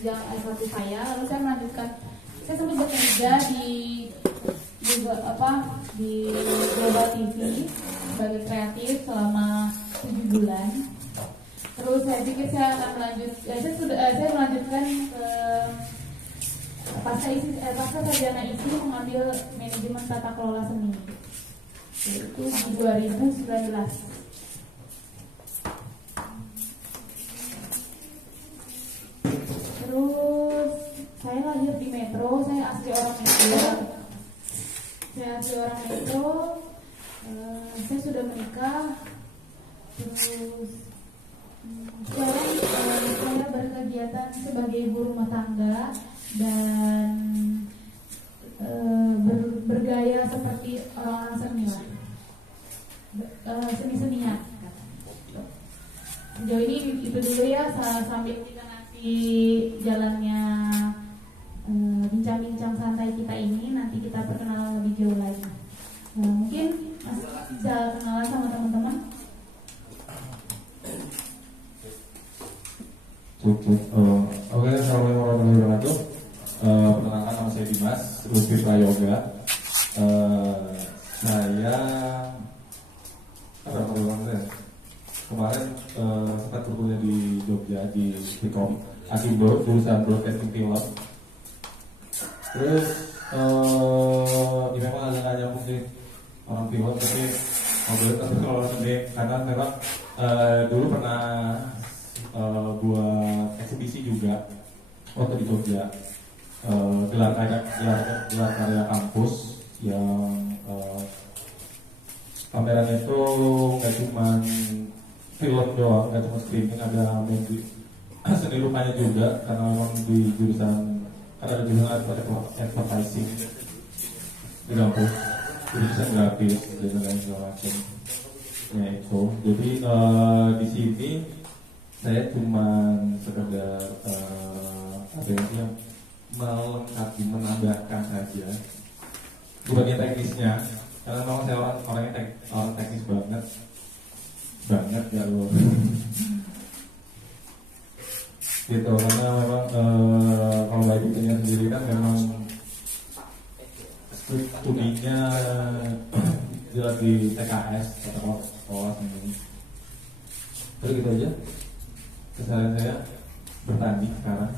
jenjang S1 saya, lalu saya melanjutkan, saya sempat bekerja di Global TV sebagai kreatif selama 7 bulan. Terus saya pikir saya akan saya melanjutkan ke pasca sarjana ISI mengambil manajemen tata kelola seni, yaitu di 2019. Terus saya lahir di Metro, saya asli orang Metro. Saya sudah menikah. Terus sekarang saya berkegiatan sebagai ibu rumah tangga dan bergaya seperti orang-orang seni lah, seni-senian. Sejauh ini itu dulu ya, sambil kita nanti jalannya bincang-bincang santai kita ini, nanti kita perkenalan lebih jauh lagi. Mungkin Mas bisa kenalan sama teman-teman. Oke, assalamualaikum warahmatullahi wabarakatuh. Perkenalkan, nama saya Dimas Lutfi Prayoga. Saya kemarin sempat berkuliah di Jogja di Vkom Akindo, jurusan Broadcasting Film. Terus memang agak nyambung sih orang film, tapi kalau sendiri karena memang dulu pernah buat eksibisi juga waktu di Jogja, gelar karya kampus yang pamerannya itu nggak cuma film doang, nggak cuma screening, ada seni rupanya juga, karena memang di jurusan ada advertising di kampus, jurusan grafis dan lain segala macam. Ya itu, jadi di sini saya cuma sekedar melengkapi, menambahkan saja di bagian teknisnya, karena memang saya orangnya orang teknis banget ya lo. Gitu, karena memang kalau Mbak Ibunya sendiri kan memang studinya jelas di TKS atau sekolah sendiri. Terus gitu aja kesalahan saya bertanding sekarang,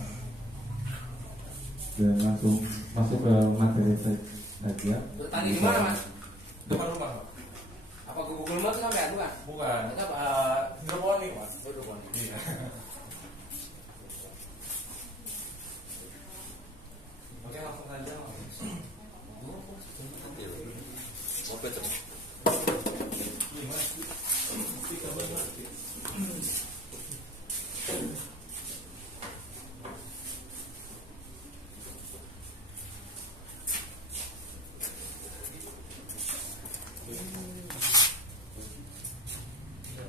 dan langsung masuk ke materi saja. Bertanding di mana, Mas? Depan rumah, Pak. Apa Google Maps sampai bukan? Bukan. Tetap hidroponik, Mas. Hidroponik. Iya. Oke, langsung saja. Oke, coba.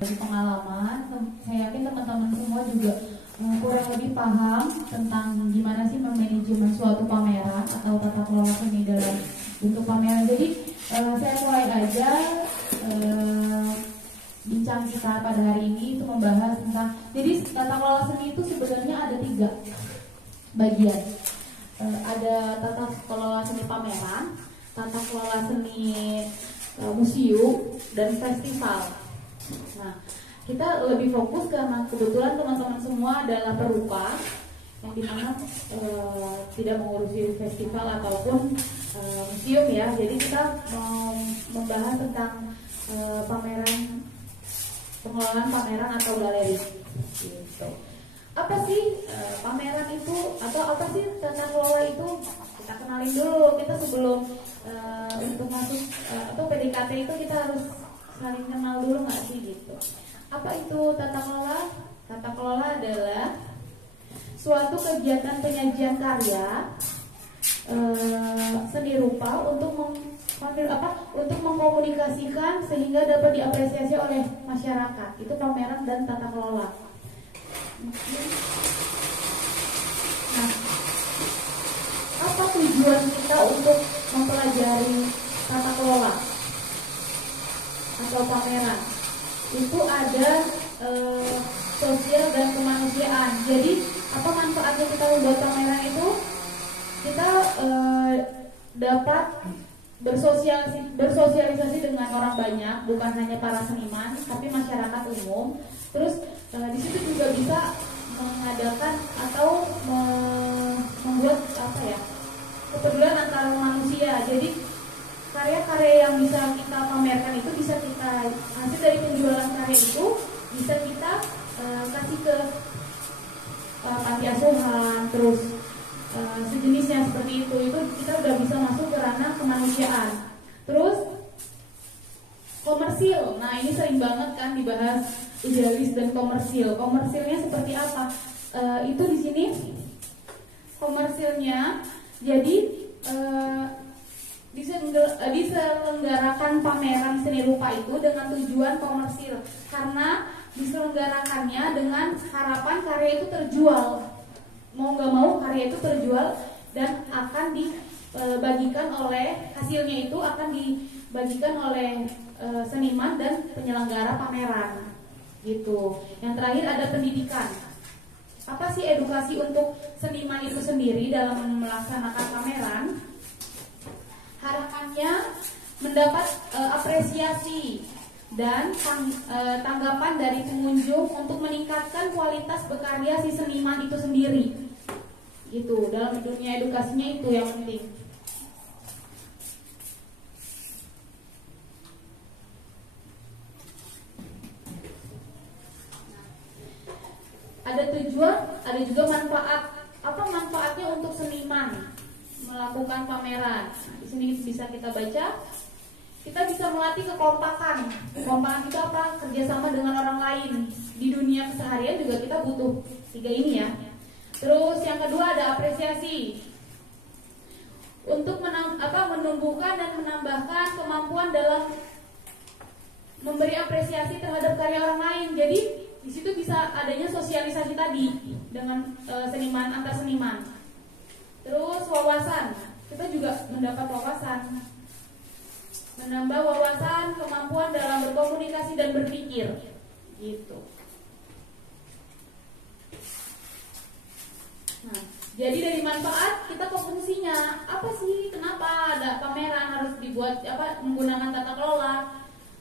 Dari pengalaman, saya yakin teman-teman semua juga kurang lebih paham tentang gimana sih memanajemen suatu pameran atau tata kelola seni dalam bentuk pameran. Jadi saya mulai aja bincang kita pada hari ini itu membahas tentang, jadi tata kelola seni itu sebenarnya ada 3 bagian. Ada tata kelola seni pameran, tata kelola seni museum, dan festival. Nah, kita lebih fokus karena kebetulan teman-teman semua adalah perupa yang dimana tidak mengurusi festival ataupun museum ya. Jadi kita membahas tentang pengelolaan pameran atau galeri. Gitu. Apa sih pameran itu atau apa sih tata kelola itu? Kita kenalin dulu. Kita sebelum untuk masuk atau PDKT itu kita harus saling kenal dulu nggak sih gitu. Apa itu tata kelola? Tata kelola adalah suatu kegiatan penyajian karya seni rupa untuk mengkomunikasikan sehingga dapat diapresiasi oleh masyarakat. Itu pameran dan tata kelola. Nah, apa tujuan kita untuk mempelajari tata kelola atau pameran? Itu ada sosial dan kemanusiaan. Jadi Apa manfaatnya kita membuat pameran itu? Kita dapat bersosialisasi dengan orang banyak, bukan hanya para seniman, tapi masyarakat umum. Terus di situ juga bisa mengadakan atau membuat apa ya, kepedulian antar manusia. Jadi karya-karya yang bisa kita pamerkan itu bisa kita hasil dari penjualan karya itu bisa kita kasih ke panti asuhan, terus sejenisnya seperti itu kita udah bisa masuk ke ranah kemanusiaan. Terus komersil, nah ini sering banget kan dibahas idealis dan komersil. Komersilnya seperti apa? Itu di sini komersilnya, jadi diselenggarakan pameran seni rupa itu dengan tujuan komersil, karena diselenggarakannya dengan harapan karya itu terjual. Mau nggak mau karya itu terjual dan akan dibagikan oleh hasilnya itu akan dibagikan oleh seniman dan penyelenggara pameran gitu. Yang terakhir ada pendidikan. Apa sih edukasi untuk seniman itu sendiri dalam melaksanakan pameran? Harapannya mendapat apresiasi dan tanggapan dari pengunjung untuk meningkatkan kualitas berkarya si seniman itu sendiri. Gitu, dalam dunia edukasinya itu yang penting. Ada tujuan, ada juga manfaat. Apa manfaatnya untuk seniman melakukan pameran? Nah, di sini bisa kita baca. Kita bisa melatih kekompakan. Kekompakan itu apa? Kerjasama dengan orang lain. Di dunia keseharian juga kita butuh 3 ini ya. Terus yang kedua ada apresiasi. Untuk menumbuhkan dan menambahkan kemampuan dalam memberi apresiasi terhadap karya orang lain. Jadi di situ bisa adanya sosialisasi tadi dengan seniman antar seniman. Terus wawasan. Kita juga mendapat wawasan. Menambah wawasan, kemampuan dalam berkomunikasi dan berpikir, gitu. Nah, jadi dari manfaat kita ke fungsinya. Apa sih? Kenapa ada pameran harus dibuat? Menggunakan tata kelola,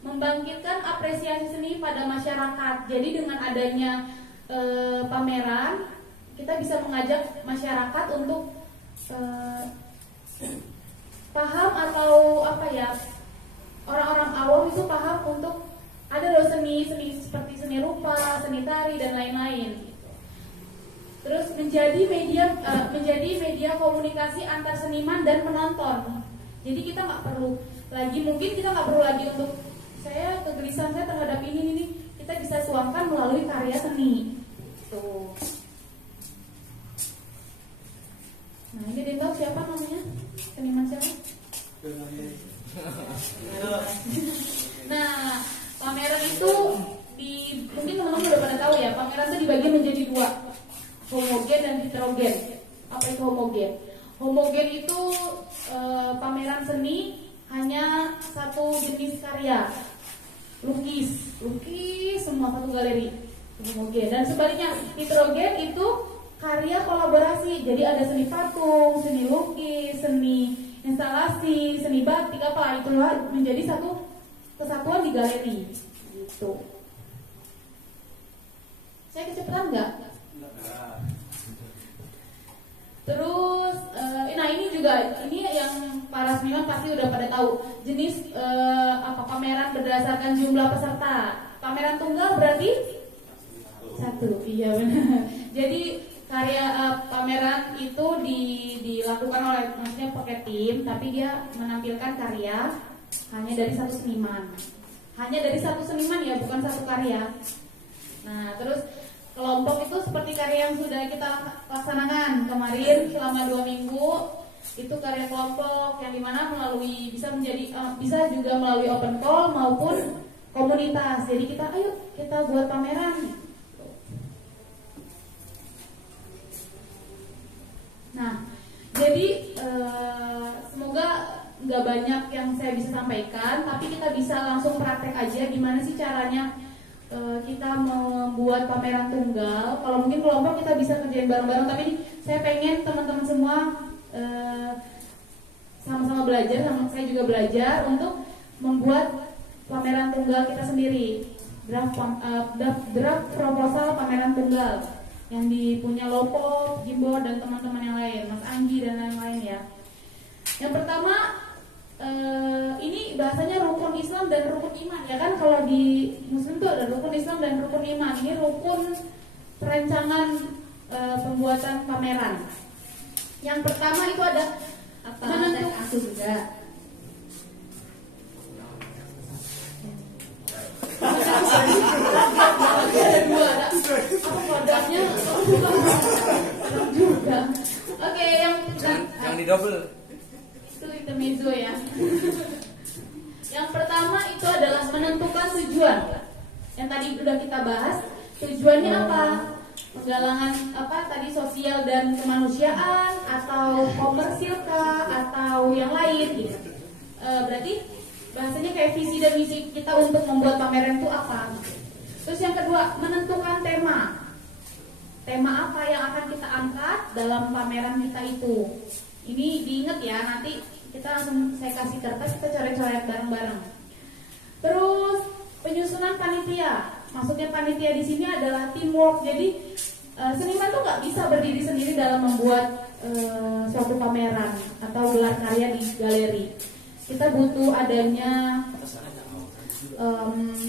membangkitkan apresiasi seni pada masyarakat. Jadi dengan adanya pameran, kita bisa mengajak masyarakat untuk paham atau orang-orang awam itu paham untuk ada loh seni seperti seni rupa, seni tari dan lain-lain. Terus menjadi media komunikasi antar seniman dan penonton. Jadi kita nggak perlu lagi untuk saya kegelisahan saya terhadap ini kita bisa tuangkan melalui karya seni. Tuh. Nah ini dia tahu siapa namanya seniman siapa? Nah, pameran itu mungkin teman-teman udah pada tahu ya, pameran itu dibagi menjadi 2, homogen dan heterogen. Apa itu homogen? Homogen itu pameran seni hanya satu jenis karya, lukis semua satu galeri, homogen. Dan sebaliknya heterogen itu karya kolaborasi, jadi ada seni patung, seni lukis, seni instalasi, seni batik, itulah menjadi satu kesatuan di galeri gitu. Saya kecepatan nggak? Terus nah ini yang para seniman pasti udah pada tahu jenis pameran berdasarkan jumlah peserta. Pameran tunggal berarti 1, iya benar. Jadi karya pameran itu dilakukan oleh maksudnya pakai tim, tapi dia menampilkan karya hanya dari satu seniman. Hanya dari satu seniman ya, bukan satu karya. Nah, terus kelompok itu seperti karya yang sudah kita laksanakan kemarin selama 2 minggu. Itu karya kelompok yang dimana bisa juga melalui open call maupun komunitas. Jadi kita buat pameran. Nah, jadi semoga nggak banyak yang saya bisa sampaikan, tapi kita bisa langsung praktek aja gimana sih caranya kita membuat pameran tunggal. Kalau mungkin kelompok kita bisa kerjain bareng-bareng, tapi ini saya pengen teman-teman semua sama-sama belajar, sama saya juga belajar untuk membuat pameran tunggal kita sendiri. Draft proposal pameran tunggal yang dipunya Lopo, Jimbo, dan teman-teman yang lain, Mas Anggi dan lain-lain ya. Yang pertama, ini bahasanya rukun Islam dan rukun iman ya kan. Kalau di Muslim itu ada rukun Islam dan rukun iman. Ini rukun perancangan pembuatan pameran. Yang pertama itu ada menentukan aku juga. Ada dua, ada apa kodamnya juga. Oke, yang di double itu intermezzo ya. Yang pertama itu adalah menentukan tujuan. Yang tadi sudah kita bahas, tujuannya apa? Penggalangan apa tadi, sosial dan kemanusiaan, atau komersil kah, atau yang lain gitu. Berarti bahasanya kayak visi dan misi kita untuk membuat pameran itu apa. Terus yang kedua, menentukan tema. Tema apa yang akan kita angkat dalam pameran kita itu. Ini diingat ya, nanti kita langsung saya kasih kertas, kita coret-coret bareng-bareng. Terus penyusunan panitia. Maksudnya panitia di sini adalah teamwork. Jadi seniman tuh nggak bisa berdiri sendiri dalam membuat suatu pameran atau gelar karya di galeri. Kita butuh adanya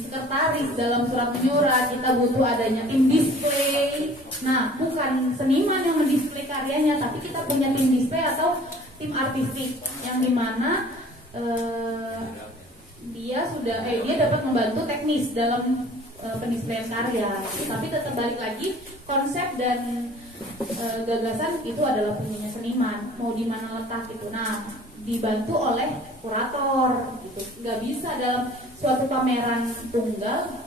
sekretaris dalam surat menyurat, kita butuh adanya tim display. Nah, bukan seniman yang mendisplay karyanya, tapi kita punya tim display atau tim artistik yang dimana dia dapat membantu teknis dalam pendisplayan karya. Tapi tetap balik lagi, konsep dan gagasan itu adalah punyanya seniman, mau di mana letak gitu. Nah, dibantu oleh kurator gitu. Nggak bisa dalam suatu pameran tunggal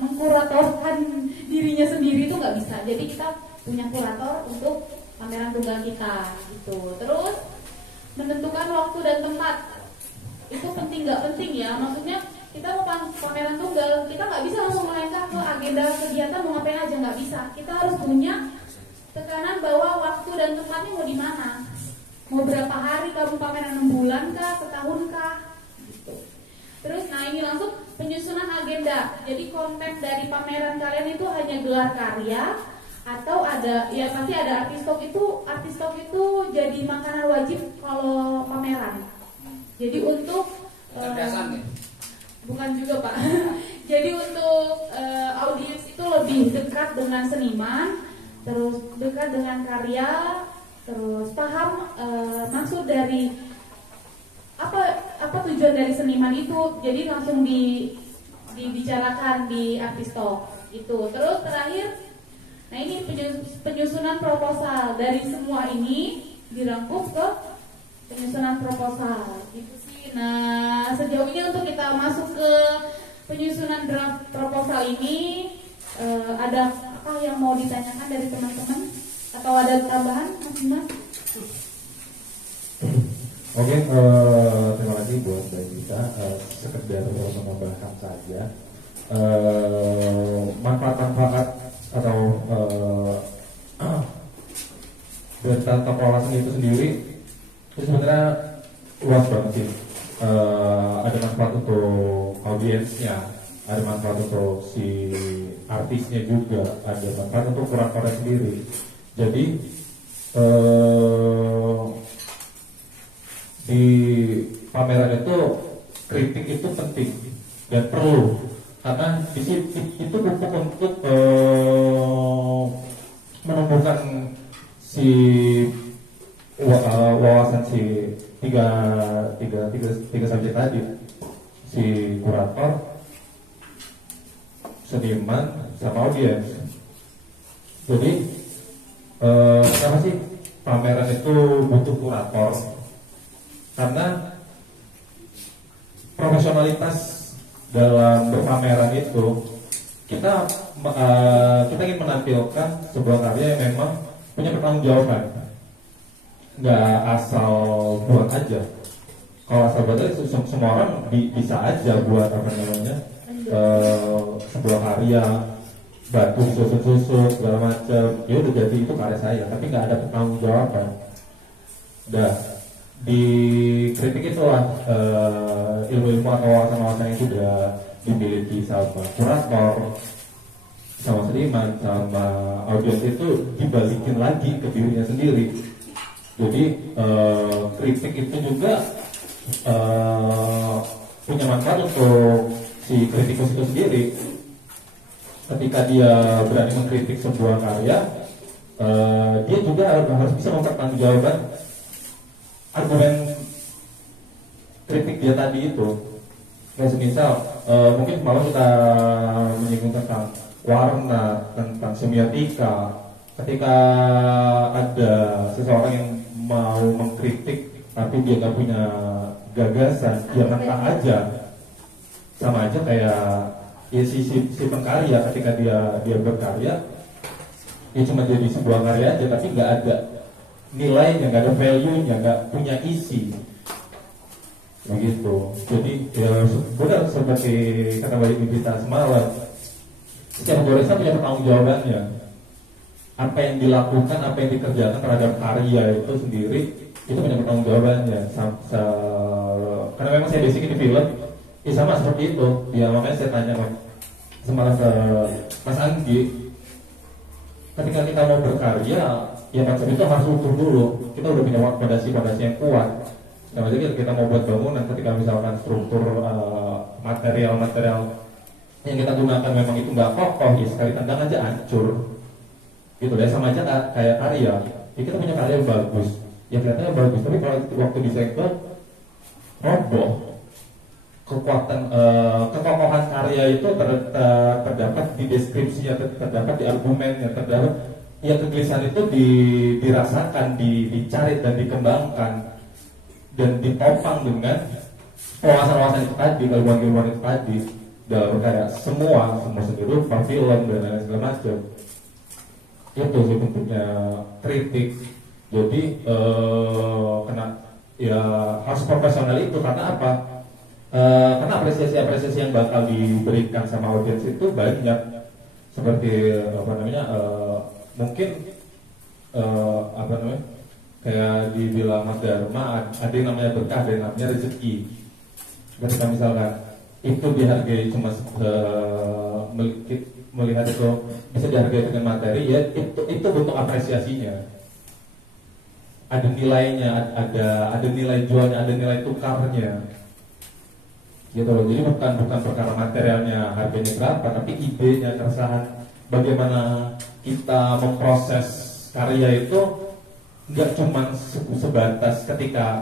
mengkuratorkan dirinya sendiri, itu nggak bisa. Jadi kita punya kurator untuk pameran tunggal kita gitu. Terus menentukan waktu dan tempat, itu penting nggak penting ya. Maksudnya kita mau pameran tunggal, kita nggak bisa langsung melengkap ke agenda kegiatan mau ngapain aja, nggak bisa. Kita harus punya tekanan bahwa waktu dan tempatnya mau di mana. Mau berapa hari kamu pameran, 6 bulan kah, setahun kah gitu. Terus nah ini langsung penyusunan agenda. Jadi konten dari pameran kalian itu hanya gelar karya atau ada, ya pasti ada artis stok itu jadi makanan wajib kalau pameran. Jadi untuk bukan juga Pak. Jadi untuk audiens itu lebih dekat dengan seniman, terus dekat dengan karya, terus paham maksud dari apa tujuan dari seniman itu. Jadi langsung dibicarakan di artis talk itu. Terus terakhir, nah ini penyusunan proposal. Dari semua ini dirangkum ke penyusunan proposal gitu sih. Nah, sejauh ini untuk kita masuk ke penyusunan draft proposal ini, ada apa yang mau ditanyakan dari teman-teman? Atau ada tambahan, Mas? Oke, terima kasih buat Mbak Gita. Sekedar menambahkan saja manfaat-manfaat atau dari tata kelola seni itu sendiri itu sebenarnya luas banget sih. Ada manfaat untuk audiensnya, ada manfaat untuk si artisnya juga, ada manfaat untuk kuratornya sendiri. Jadi di pameran itu kritik itu penting dan perlu, karena di situ itu pupuk untuk menumbuhkan si wawasan si tiga subjek tadi, si kurator, seniman, sama audiens. Jadi kenapa sih pameran itu butuh kurator? Karena profesionalitas dalam berpameran itu kita ingin menampilkan sebuah karya yang memang punya pertanggungjawaban, nggak asal buat aja. Kalau asal buat aja semua orang bisa aja buat apa namanya sebuah karya batu susut segala macam, ya udah jadi itu karya saya, tapi nggak ada pertanggungjawaban. Dah dikritik itulah ilmu-ilmu atau wawasan-wawasan yang sudah dimiliki sama kurator, sama seniman, sama audiens itu dibalikin lagi ke dirinya sendiri. Jadi kritik itu juga punya manfaat untuk si kritikus itu sendiri. Ketika dia berani mengkritik sebuah karya, dia juga harus bisa mempertanggungjawabkan argumen kritik dia tadi itu. Kayak semisal mungkin semalam kita menyinggung tentang warna, tentang semiotika. Ketika ada seseorang yang mau mengkritik tapi dia nggak punya gagasan, dia mentah aja. Sama aja kayak ya si pengkarya, ketika dia berkarya, ya cuma jadi sebuah karya aja, tapi nggak ada nilainya, nggak ada value-nya, nggak punya isi. Begitu. Jadi ya benar seperti kata Wali kita semalam, setiap goresan punya pertanggungjawabannya. Apa yang dilakukan, apa yang dikerjakan terhadap karya itu sendiri, itu punya pertanggungjawabannya. Karena memang saya basic di film, ya sama seperti itu. Ya makanya saya tanya semalam ke Mas Anggi, ketika kita mau berkarya, ya konsep itu harus utuh dulu. Kita udah punya fondasi yang kuat. Nah, jadi kita mau buat bangunan, ketika misalkan struktur material-material yang kita gunakan memang itu nggak kokoh, ya sekali tendang aja hancur. Gitu deh, sama aja kayak karya. Ya, kita punya karya yang bagus, ya kelihatannya bagus, tapi kalau waktu disegel roboh. Kekuatan kekokohan karya itu terdapat di deskripsinya, terdapat di argumennya, terdapat ya kegelisahan itu dirasakan, dicari dan dikembangkan dan ditopang dengan wawasan-wawasan itu tadi, ilmuwan-ilmuwan itu tadi dalam karya semua seni rupa, film dan lain segala macam. Itu sih bentuknya kritik. Jadi kena ya harus profesional itu, karena apa? Karena apresiasi yang bakal diberikan sama audiens itu banyak, seperti mungkin kayak dibilang Mas Dharma, ada yang namanya berkah, ada yang namanya rezeki. Ketika misalkan itu dihargai cuma melihat itu bisa dihargai dengan materi, ya itu bentuk apresiasinya. Ada nilainya, ada nilai jualnya, ada nilai tukarnya. Gitu loh. Jadi bukan perkara materialnya harganya berapa, tapi idenya, keresahan bagaimana kita memproses karya itu nggak cuma sebatas ketika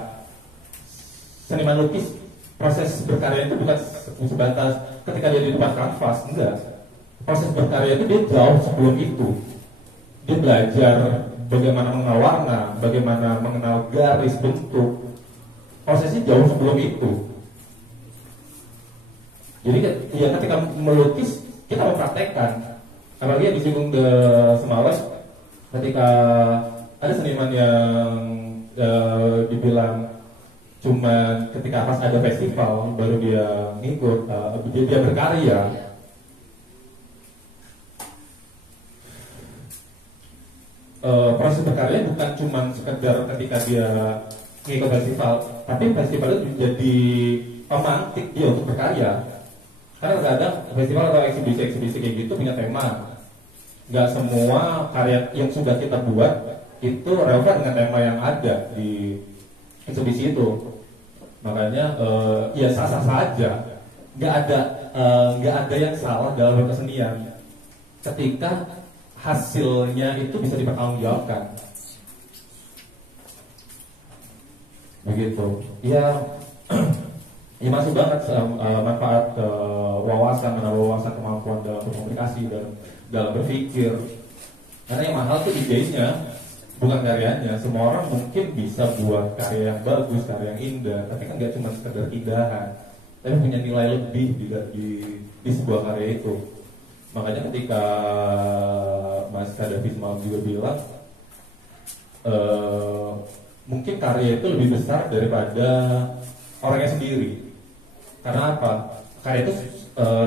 seniman lukis, proses berkarya itu bukan sebatas ketika dia di depan kanvas, enggak. Proses berkarya itu dia jauh sebelum itu. Dia belajar bagaimana mengenal warna, bagaimana mengenal garis, bentuk. Prosesnya jauh sebelum itu. Jadi ya ketika melukis kita mempraktekkan. Apalagi yang disinggung semalam, ketika ada seniman yang dibilang cuma ketika pas ada festival baru dia ngikut, dia berkarya. Proses berkarya bukan cuma sekedar ketika dia ngikut festival, tapi festival itu jadi pemantik dia untuk berkarya. Karena kadang festival atau eksibisi kayak gitu punya tema. Gak semua karya yang sudah kita buat itu relevan dengan tema yang ada di eksibisi itu. Makanya ya sah-sah saja. Gak ada yang salah dalam kesenian ketika hasilnya itu bisa dipertanggungjawabkan. Begitu. Ya. Ya masuk banget manfaat wawasan, menambah wawasan, kemampuan dalam berkomunikasi dan dalam berpikir. Karena yang mahal tuh idenya, bukan karyanya. Semua orang mungkin bisa buat karya yang bagus, karya yang indah, tapi kan gak cuma sekedar keindahan, tapi punya nilai lebih di sebuah karya itu. Makanya ketika Mas Kadafi semalam juga bilang mungkin karya itu lebih besar daripada orangnya sendiri. Karena apa? Karya itu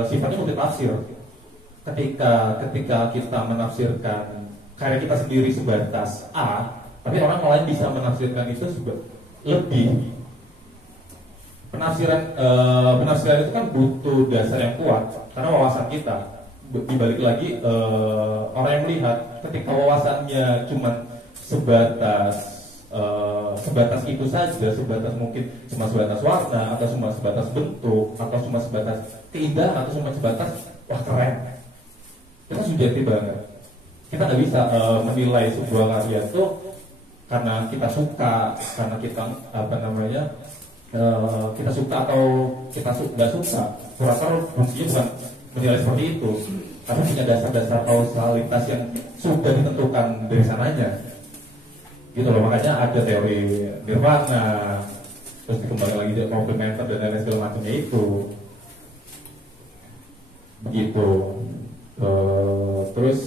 sifatnya multitafsir. Ketika kita menafsirkan karya kita sendiri sebatas A, tapi orang lain bisa menafsirkan itu lebih. Penafsiran itu kan butuh dasar yang kuat karena wawasan kita. Dibalik lagi orang yang melihat, ketika wawasannya cuma sebatas itu saja, mungkin cuma sebatas warna, atau cuma sebatas bentuk, atau cuma sebatas keindahan, atau cuma sebatas wah keren, itu subjektif banget. Kita nggak bisa menilai sebuah karya itu karena kita suka, karena kita kita suka atau kita nggak suka. Kurator fungsinya bukan menilai seperti itu, tapi punya dasar-dasar kausalitas yang sudah ditentukan dari sananya. Gitu loh, makanya ada teori nirvana, terus dikembali lagi dari komplementer dan lain segala macamnya itu. Begitu. Terus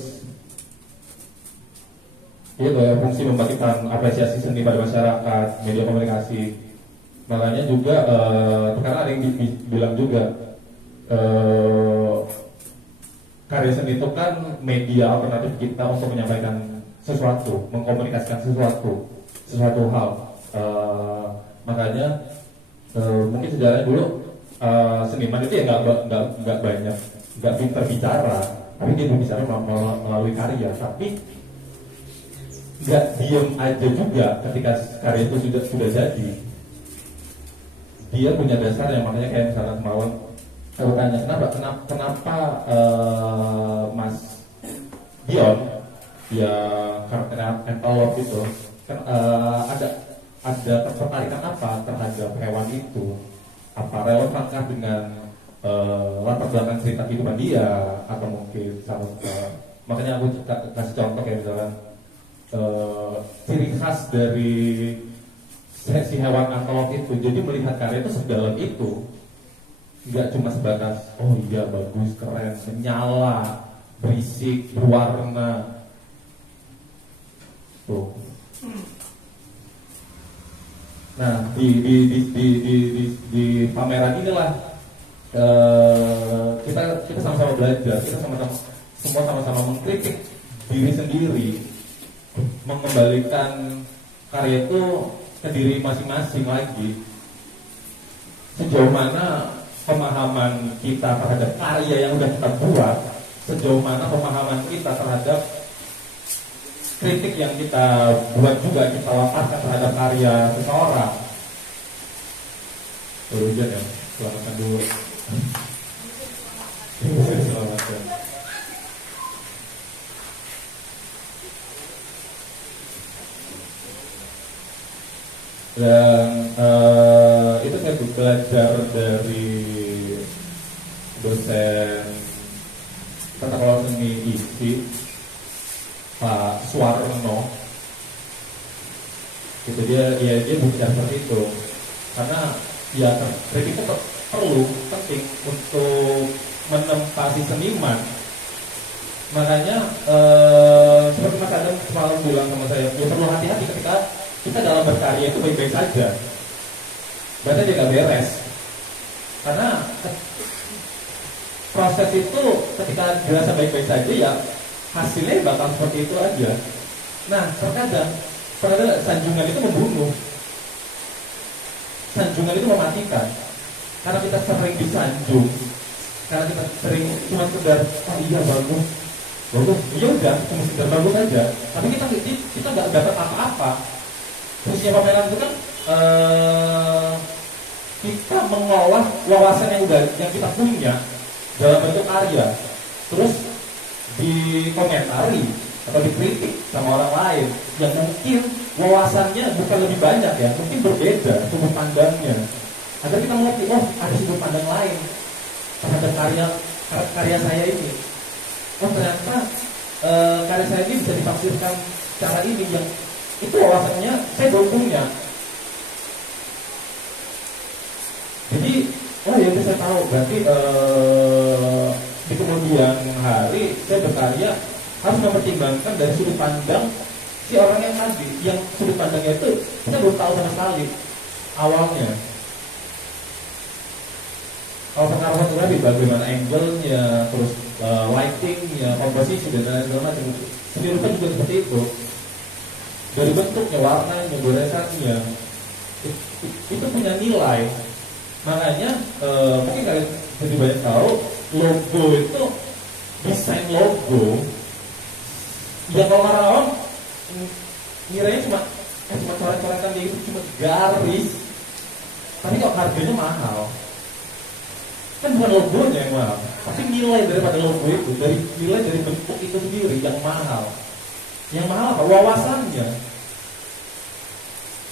itu ya, fungsi membangkitkan apresiasi seni pada masyarakat, media komunikasi. Makanya juga karena ada yang bilang juga karya seni itu kan media alternatif kita untuk menyampaikan sesuatu, mengkomunikasikan sesuatu hal. Makanya mungkin sejarahnya dulu seniman itu ya nggak banyak, nggak pintar bicara, tapi dia berbicara melalui karya. Tapi nggak diem aja juga ketika karya itu sudah jadi. Dia punya dasar yang makanya kayak misalnya kemarin aku tanya kenapa Mas Dion ya karakter envelop itu kan ada ketertarikan apa terhadap hewan itu, apa relevankah dengan latar belakang cerita kehidupan dia, atau mungkin sama makanya aku kasih contoh kayak misalnya ciri khas dari si hewan antelop itu, jadi melihat karya itu sedalam itu, nggak cuma sebatas oh iya bagus keren menyala berisik berwarna tuh. Nah di pameran inilah kita sama-sama belajar, kita sama-sama mengkritik diri sendiri, mengembalikan karya itu ke diri masing-masing lagi. Sejauh mana pemahaman kita terhadap karya yang sudah kita buat, sejauh mana pemahaman kita terhadap kritik yang kita buat juga, kita lapaskan terhadap karya seseorang. Hujan ya, selamatkan dulu. Selamatkan. Dan itu saya belajar dari dosen tata kelola seni ISI Pak Suwarno. Itu dia berbicara seperti itu, karena ya kritik itu perlu, penting untuk menempati seniman. Makanya seperti Mas Adam selalu bilang sama saya, ya perlu hati-hati ketika kita dalam berkarya itu baik-baik saja, berarti dia gak beres. Karena proses itu ketika dirasa baik-baik saja ya hasilnya bakal seperti itu aja. Nah terkadang sanjungan itu membunuh, sanjungan itu mematikan. Karena kita sering disanjung, karena kita sering cuma sekedar oh iya bagus, ya udah cuma sekedar bagus aja, tapi kita nggak dapat apa-apa. Fungsinya pameran itu kan kita mengolah wawasan yang kita punya dalam bentuk karya, terus dikomentari atau dikritik sama orang lain yang mungkin wawasannya bukan lebih banyak ya, mungkin berbeda sudut pandangnya, agar kita mengerti oh ada sudut pandang lain terhadap karya saya ini. Oh ternyata karya saya ini bisa ditafsirkan cara ini yang itu wawasannya saya belum punya. Jadi oh ya saya tahu berarti di kemudian hari saya berkarya harus mempertimbangkan dari sudut pandang si orang yang tadi, yang sudut pandangnya itu kita belum tahu sama sekali awalnya. Kalau pengaruh fotografi bagaimana angle-nya, terus lighting-nya, komposisi dan lain-lain macam itu. Seni rupa juga seperti itu. Dari bentuknya, warnanya, goresannya, itu punya nilai. Makanya mungkin kalian lebih banyak tahu logo itu, desain logo ya kalau orang-orang ngiranya cuma coret-coretan dia itu cuma garis, tapi kalau harganya mahal kan bukan logonya yang mahal, tapi nilai daripada logo itu, nilai dari bentuk itu sendiri yang mahal. Yang mahal apa? Wawasannya.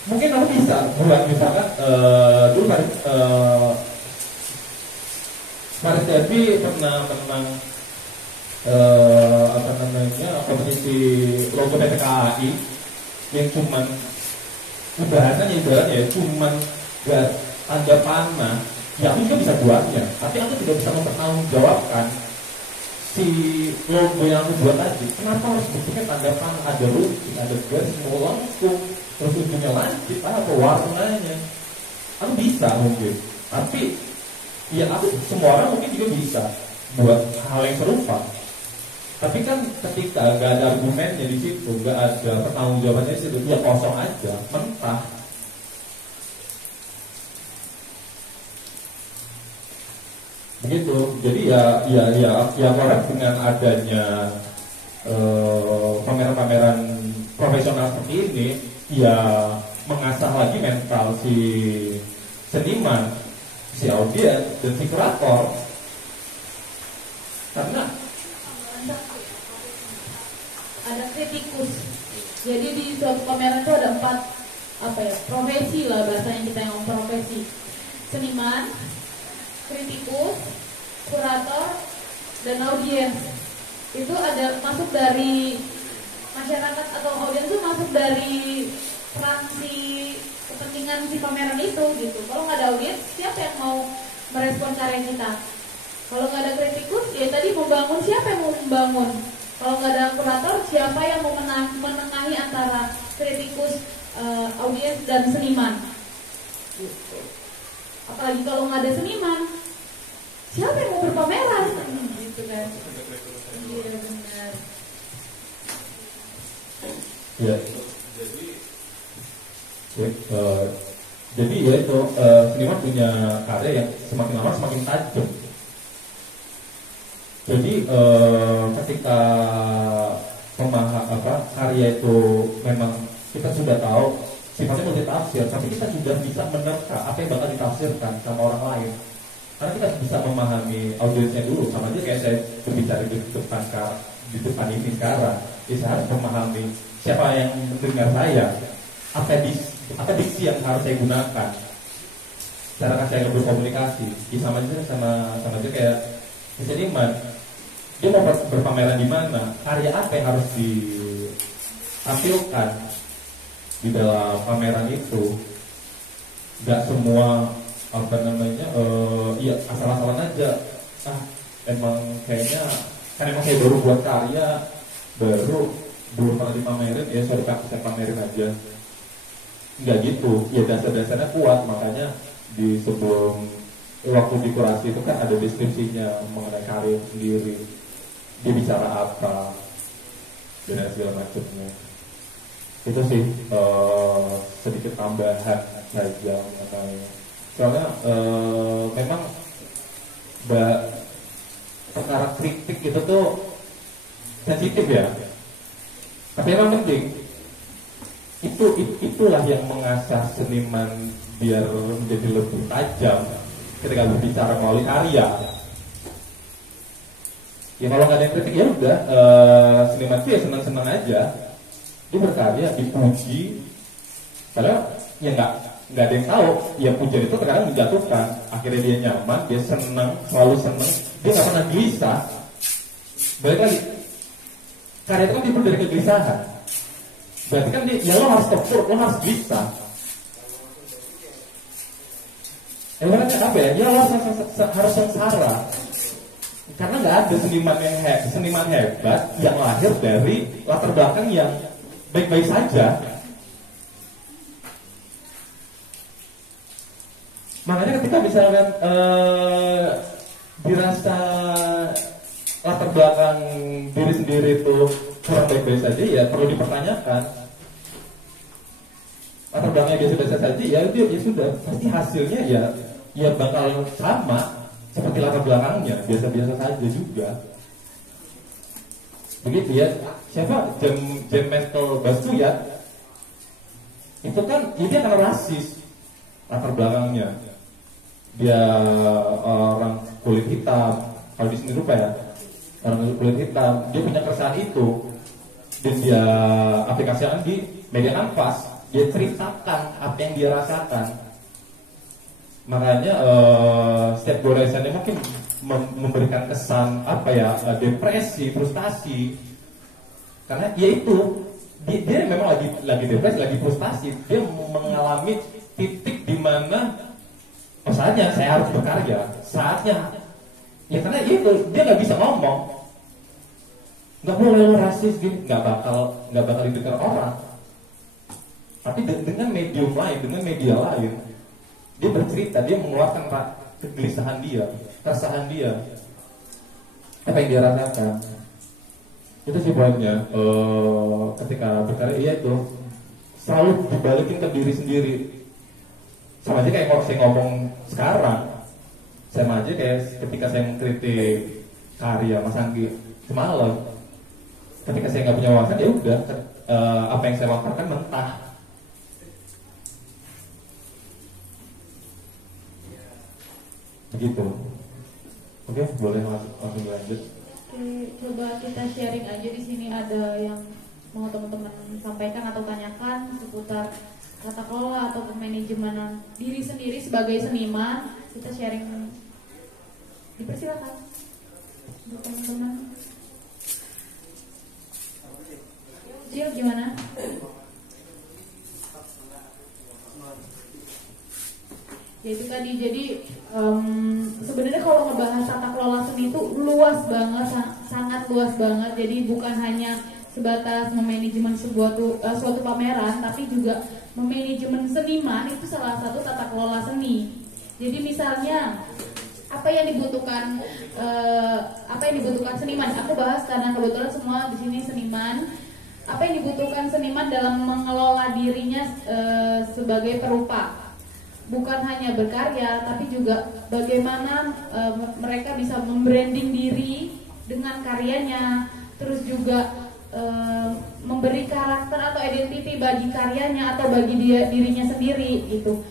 Mungkin aku bisa buat misalkan dulu kan Farid Derby pernah menang kompetisi logo PT KAI yang cuman bahasannya ibaratnya cuman tanda panah. Ya aku juga bisa buatnya, tapi aku tidak bisa mempertanggungjawabkan si logo yang aku buat tadi. Kenapa harus bentuknya tanda panah, ada runcing, ada garis melengkung, terus ujungnya lancip, apa warnanya? Aku bisa mungkin, tapi ya aku semua orang mungkin juga bisa buat hal yang serupa. Tapi kan ketika nggak ada argumennya di situ, nggak ada pertanggungjawabannya di situ, ya kosong aja, mentah. Begitu. Jadi ya orang dengan adanya pameran-pameran profesional seperti ini, ya mengasah lagi mental si seniman, si audiens dan si kurator. Karena ada kritikus. Jadi di suatu pameran itu ada 4 profesi lah bahasanya, kita yang profesi: seniman, kritikus, kurator, dan audiens. Itu ada masuk dari masyarakat atau audiens itu masuk dari peran si kepentingan si pameran itu gitu. Kalau nggak ada audiens, siapa yang mau merespon karya kita? Kalau nggak ada kritikus, ya tadi membangun, siapa yang mau membangun? Kalau nggak ada kurator, siapa yang mau menengahi antara kritikus, audiens dan seniman? Gitu. Apalagi kalau nggak ada seniman, siapa yang mau berpameran? Gitu kan? Iya benar. Ya. Jadi ya itu seniman punya karya yang semakin lama semakin tajam. Jadi ketika karya itu memang kita sudah tahu sifatnya multitafsir, tapi kita sudah bisa menerka apa yang bakal ditafsirkan sama orang lain. Karena kita bisa memahami audiensnya dulu, sama aja kayak saya berbicara di depan ini sekarang. Saya harus memahami siapa yang mendengar saya, apa diksi yang harus saya gunakan, cara saya berkomunikasi. Sama aja kayak seniman, dia mau berpameran di mana, karya apa yang harus ditampilkan di dalam pameran itu. Gak semua asal-asalan aja. Emang kayaknya kan emang saya baru buat karya, belum pernah dipamerin, ya saya pamerin aja. Enggak gitu, ya dasar-dasarnya kuat. Makanya di sebelum waktu dikurasi itu kan ada deskripsinya mengenai karya sendiri, dia bicara apa dan segala macamnya. Itu sih sedikit tambahan saja mengenai, soalnya memang perkara kritik itu tuh sensitif ya, tapi memang penting. Itulah yang mengasah seniman biar menjadi lebih tajam ketika berbicara melalui karya. Ya kalau nggak ada yang kritik ya udah, seniman itu ya senang-senang aja. Dia berkarya, dipuji, padahal ya nggak ada yang tahu. Ya pujian itu terkadang menjatuhkan. Akhirnya dia nyaman, dia senang, selalu senang, dia nggak pernah gelisah. Balik lagi, karya itu kan timbul dari kegelisahan. Berarti kan ya lo harus tekuk, lo harus gelisah. Ibaratnya apa ya? Ya lo harus sengsara. Karena nggak ada seniman hebat yang lahir dari latar belakang yang baik-baik saja. Makanya ketika misalkan dirasa latar belakang diri sendiri itu kurang baik-baik saja, ya perlu dipertanyakan. Latar belakangnya biasa-biasa saja, ya itu ya sudah, pasti hasilnya ya bakal sama seperti latar belakangnya biasa-biasa saja juga. Begitu ya. Siapa Jan Michael Basquiat itu kan dia kan rasis latar belakangnya. Dia orang kulit hitam, kalau di sini rupa ya, orang kulit hitam, dia punya keresahan itu dan dia aplikasikan di media kanvas, dia ceritakan apa yang dia rasakan. Makanya setiap goresannya mungkin memberikan kesan apa ya, depresi, frustasi, karena dia itu dia memang lagi depresi, lagi frustasi, dia mengalami titik di mana saatnya saya harus berkarya, saatnya ya, karena itu dia nggak bisa ngomong, nggak boleh lo rasis gitu, nggak bakal didengar orang. Tapi dengan medium lain, dengan media lain, dia bercerita, dia mengeluarkan kegelisahan dia, keresahan dia, apa yang dia rasakan. Itu sih poinnya. Ketika berkarya, iya itu selalu dibalikin ke diri sendiri. Sama aja kayak kalau saya ngomong sekarang, sama aja kayak ketika saya mengkritik karya Mas Anggi semalam. Ketika saya nggak punya wawasan, ya udah, apa yang saya lontarkan mentah. Begitu. Oke, boleh langsung lanjut. Oke, coba kita sharing aja di sini, ada yang mau teman-teman sampaikan atau tanyakan seputar tata kelola atau manajemen diri sendiri sebagai seniman. Kita sharing, dipersilakan untuk teman-teman. Jill gimana? Ya itu tadi, jadi sebenarnya kalau ngebahas tata kelola seni itu luas banget, sangat luas banget. Jadi bukan hanya sebatas memanajemen suatu pameran, tapi juga memanajemen seniman itu salah satu tata kelola seni. Jadi misalnya apa yang dibutuhkan seniman? Aku bahas karena kebetulan semua di sini seniman. Apa yang dibutuhkan seniman dalam mengelola dirinya sebagai perupa? Bukan hanya berkarya, tapi juga bagaimana mereka bisa membranding diri dengan karyanya, terus juga memberi karakter atau identiti bagi karyanya atau bagi dirinya sendiri gitu.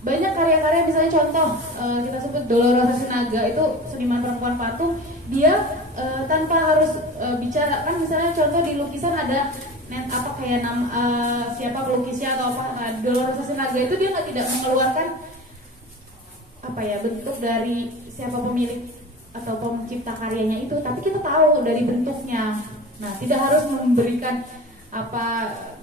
Banyak karya-karya, misalnya contoh kita sebut Dolorosa Sinaga, itu seniman perempuan patung. Dia tanpa harus bicara, kan misalnya contoh di lukisan ada kayak siapa pelukisnya atau apa. Nah, Dolorosa Sinaga itu dia tidak mengeluarkan bentuk dari siapa pemilik atau pencipta karyanya itu, tapi kita tahu dari bentuknya. Nah, tidak harus memberikan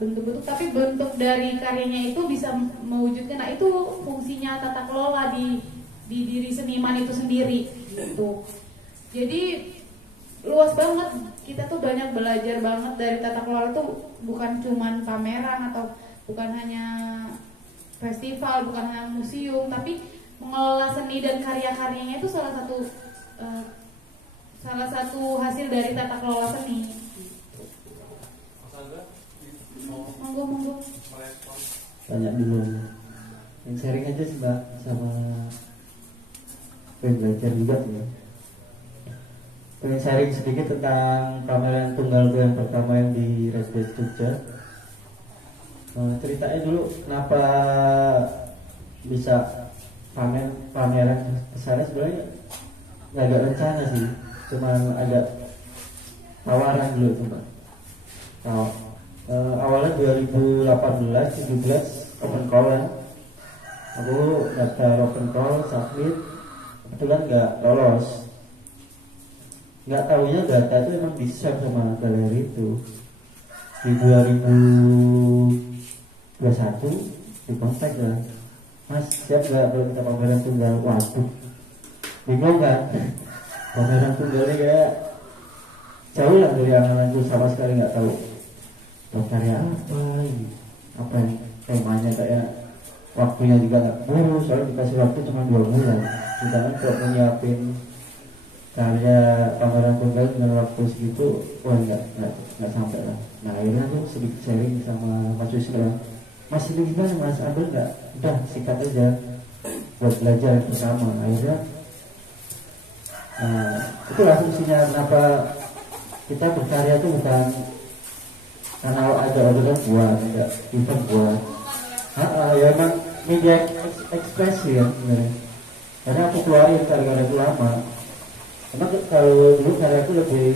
bentuk-bentuk, tapi bentuk dari karyanya itu bisa mewujudkan. Nah, itu fungsinya tata kelola di diri seniman itu sendiri gitu. Jadi luas banget, kita tuh banyak belajar banget dari tata kelola itu, bukan cuman pameran atau bukan hanya festival, bukan hanya museum, tapi mengelola seni dan karya-karyanya itu salah satu hasil dari tata kelola seni. Monggo. Tanya dulu. Yang sharing aja sih Mbak, sama pengen belajar juga ya. Pengen sharing sedikit tentang pameran tunggal yang pertama yang di Resdes Jogja. Ceritanya dulu kenapa bisa pameran kesana, sebenarnya nggak ada rencana sih, cuma ada tawaran dulu tuh Mbak. Awalnya 2018-17 open call kan. Aku daftar open call, submit, kebetulan nggak lolos. Nggak tahunya data itu emang di share sama galeri itu. Di 2021 di kontak lah, Mas siap nggak kalau kita pameran tunggal? Waduh, bingung kan? Pameran tunggalnya kayak jauh lah dari angan-anganku, sama sekali nggak tahu karya apa yang temanya kayak waktunya juga nggak buru, soalnya dikasih waktu cuma 2 bulan. Sedangkan kalau menyiapin karya pameran tunggal dengan waktu segitu, wah nggak sampai lah. Nah akhirnya tuh sedikit sharing sama Mas Wisnu, Mas ini gimana Mas, ada nggak? Udah sikat aja buat belajar yang bersama. Akhirnya itulah fungsinya kenapa kita berkarya itu bukan karena ada orderan buat, enggak event buat. Ya emang media ekspresi ya sebenarnya. Karena aku keluarin karya-karya itu lama. Karena kalau dulu karya aku lebih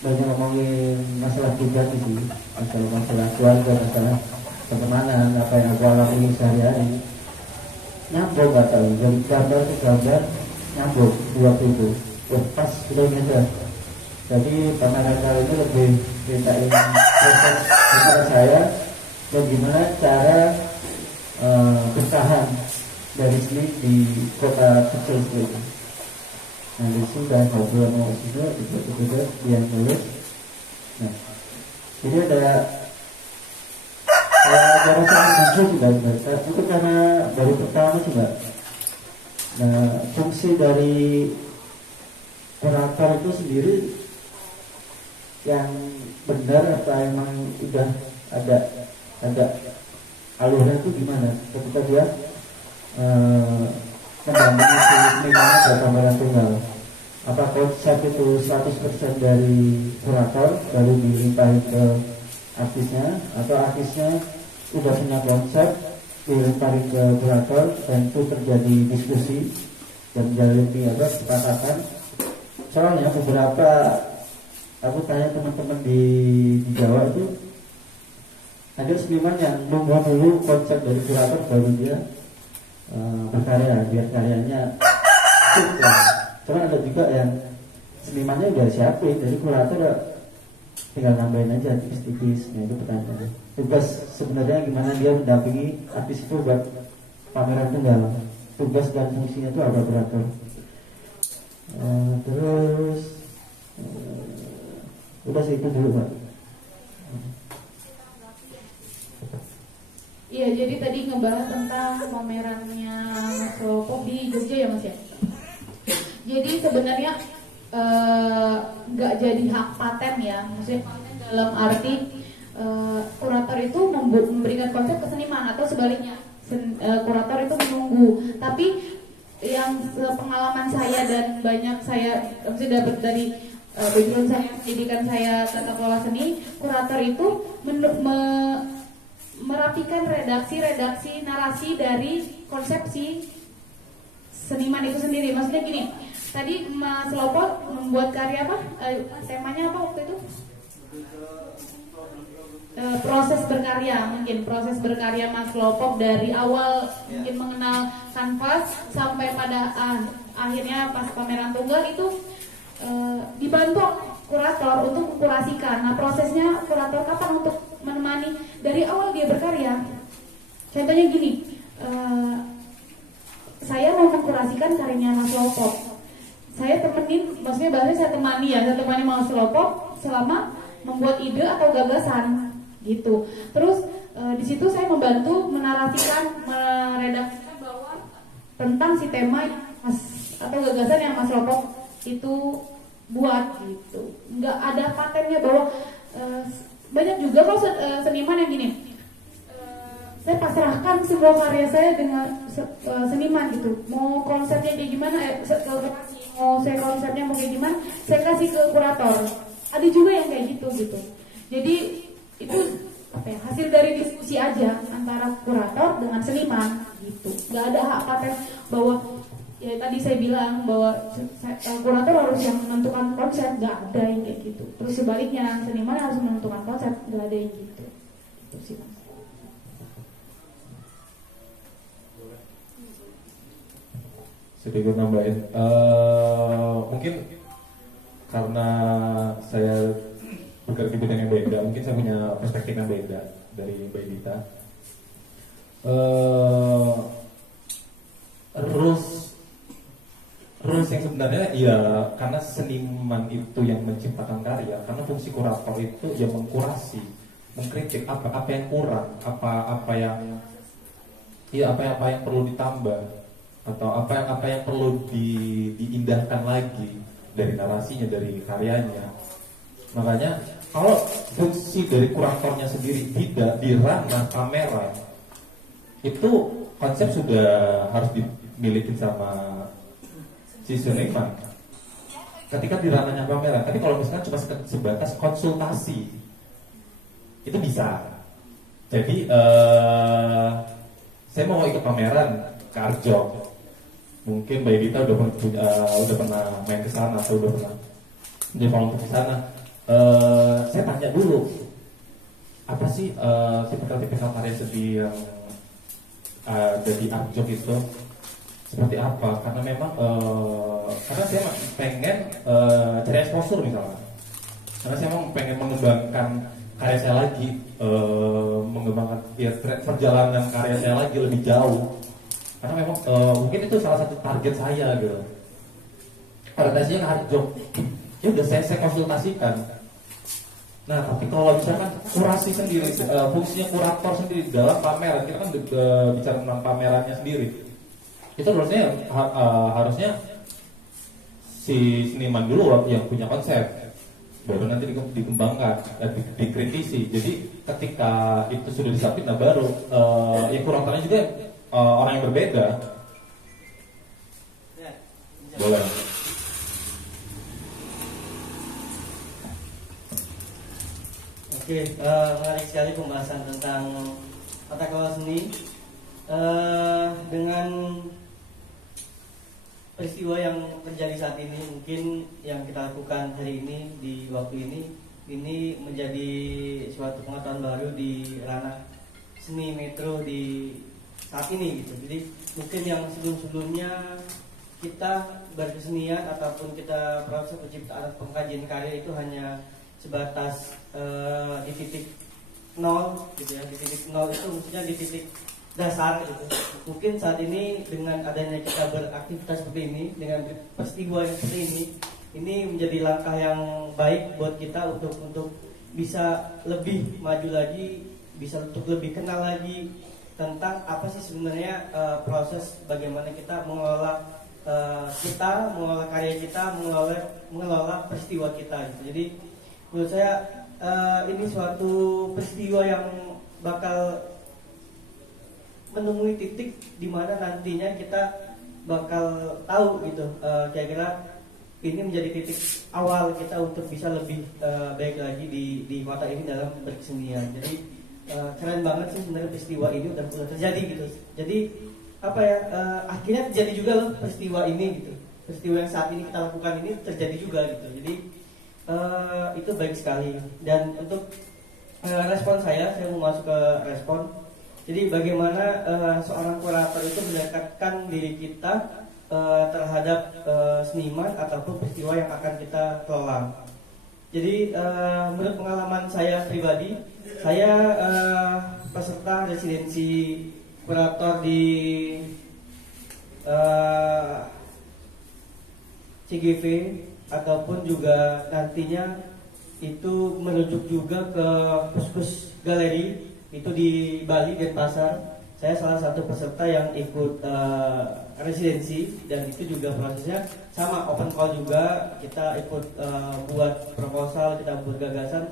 banyak ngomongin masalah pribadi sih, masalah keluarga, masalah pertemanan, apa yang aku alami sehari-hari. Nyambung gak tahu, dari gambar ke gambar nyambung waktu itu. Wah pas sudah gitu. Jadi pameran kali ini lebih ceritain proses kepada saya bagaimana cara bertahan dari sini di kota kecil itu. Nah di sini sudah ngobrol sama juga juga dia nulis. Nah jadi ada rasa muncul juga itu karena baru pertama juga. Nah fungsi dari kurator itu sendiri yang benar apa emang udah ada alurnya itu gimana ketika dia mendampingi seniman atau pameran tunggal, apa konsep itu 100% dari kurator baru dilimpahin ke artisnya, atau artisnya udah punya konsep dilimpahin ke kurator dan itu terjadi diskusi dan menjalin kesepakatan. Soalnya beberapa aku tanya teman-teman di Jawa itu ada seniman yang nunggu dulu konsep dari kurator baru dia berkarya, biar karyanya sukses. Karena ada juga yang senimannya udah siapin, dari kurator tinggal nambahin aja tipis-tipis. Nah itu pertanyaan. Tugas sebenarnya gimana dia mendampingi artis itu buat pameran tunggal. Tugas dan fungsinya itu apa kurator? Terus udah sih itu dulu Pak. Iya, jadi tadi ngebahas tentang pamerannya Mas Lopo di Jogja ya Mas ya. Jadi sebenarnya nggak jadi hak paten ya, maksudnya paten dalam arti kurator itu memberikan konsep ke seniman atau sebaliknya kurator itu menunggu. Tapi yang pengalaman saya dan banyak saya maksudnya dapat dari background saya, pendidikan saya tata kelola seni, kurator itu merapikan redaksi narasi dari konsepsi seniman itu sendiri. Maksudnya gini, tadi Mas Lopo membuat karya apa? Temanya apa waktu itu? Proses berkarya Mas Lopo dari awal mungkin mengenal kanvas sampai pada akhirnya pas pameran tunggal itu dibantu kurator untuk mengkurasikan. Nah prosesnya kurator kapan untuk menemani dari awal dia berkarya? Contohnya gini, saya mau mengkurasikan karyanya Mas Lopo. Saya temenin, maksudnya bahasanya saya temani Mas Lopo selama membuat ide atau gagasan gitu. Terus di situ saya membantu menarasikan, meredaksikan bahwa tentang si tema atau gagasan yang Mas Lopo itu buat gitu. Nggak ada patennya bahwa banyak juga kok seniman yang gini, saya pasrahkan semua karya saya dengan seniman gitu. Mau konsepnya kayak gimana, mau saya konsepnya mau kayak gimana, saya kasih ke kurator. Ada juga yang kayak gitu. Jadi itu apa ya, hasil dari diskusi aja antara kurator dengan seniman gitu. Nggak ada hak paten bahwa ya tadi saya bilang bahwa kurator harus yang menentukan konsep, nggak ada yang kayak gitu. Terus sebaliknya seniman harus menentukan konsep, nggak ada yang gitu. Itu sih Mas. Sedikit nambahin, mungkin karena saya bekerja di bidang yang beda, mungkin saya punya perspektif yang beda dari Mbak Dita. Rules yang sebenarnya ya karena seniman itu yang menciptakan karya, karena fungsi kurator itu ya mengkurasi, mengkritik apa yang kurang, apa yang ya apa yang perlu ditambah atau apa yang perlu diindahkan lagi dari narasinya, dari karyanya. Makanya kalau fungsi dari kuratornya sendiri tidak di ranah kamera, itu konsep sudah harus dimiliki sama si seniman. Ketika di ranahnya kamera, tapi kalau misalkan cuma sebatas konsultasi, itu bisa. Jadi saya mau ikut pameran ke Arjok. Mungkin Mbak Edita udah pernah main ke sana atau udah pernah jadi volunteer ke sana. Saya tanya dulu, apa sih tipikal karya seni yang ada di Arjok itu seperti apa? Karena memang karena saya pengen cari exposure misalnya. Karena saya mau pengen mengembangkan karya saya lagi, mengembangkan ya, perjalanan karya saya lagi lebih jauh. Karena memang mungkin itu salah satu target saya gitu. Orientasinya ke Arjok, ya udah saya konsultasikan. Nah, tapi kalau misalkan kurasi sendiri, fungsinya kurator sendiri dalam pameran, kita kan bicara tentang pamerannya sendiri. Itu harusnya si seniman dulu yang punya konsep, baru nanti dikembangkan, dikritisi. Jadi ketika itu sudah disapin, nah baru ya kuratornya juga orang yang berbeda. Boleh. Oke, menarik sekali pembahasan tentang tata kelola seni. Dengan peristiwa yang terjadi saat ini, mungkin yang kita lakukan hari ini di waktu ini menjadi suatu pengetahuan baru di ranah seni metro di saat ini gitu. Jadi mungkin yang sebelumnya kita berkesenian ataupun kita proses penciptaan pengkajian karya itu hanya sebatas di titik nol gitu ya. Di titik nol itu maksudnya di titik dasar gitu. Mungkin saat ini dengan adanya kita beraktivitas seperti ini, dengan peristiwa yang seperti ini menjadi langkah yang baik buat kita untuk bisa lebih maju lagi, bisa untuk lebih kenal lagi tentang apa sih sebenarnya proses bagaimana kita mengelola karya kita, mengelola peristiwa kita gitu. Jadi menurut saya ini suatu peristiwa yang bakal menemui titik di mana nantinya kita bakal tahu gitu kira-kira ini menjadi titik awal kita untuk bisa lebih baik lagi di kota ini dalam berkesenian. Jadi keren banget sih sebenarnya peristiwa ini udah terjadi gitu. Jadi apa ya akhirnya terjadi juga loh peristiwa ini gitu. Peristiwa yang saat ini kita lakukan ini terjadi juga gitu. Jadi itu baik sekali. Dan untuk respon saya mau masuk ke respon. Jadi bagaimana seorang kurator itu mendekatkan diri kita terhadap seniman ataupun peristiwa yang akan kita kelola. Jadi menurut pengalaman saya pribadi, saya peserta residensi kurator di CGV ataupun juga nantinya itu menuju juga ke Pus Galeri itu di Bali Denpasar. Saya salah satu peserta yang ikut residensi dan itu juga prosesnya sama open call juga. Kita ikut buat proposal, kita buat gagasan,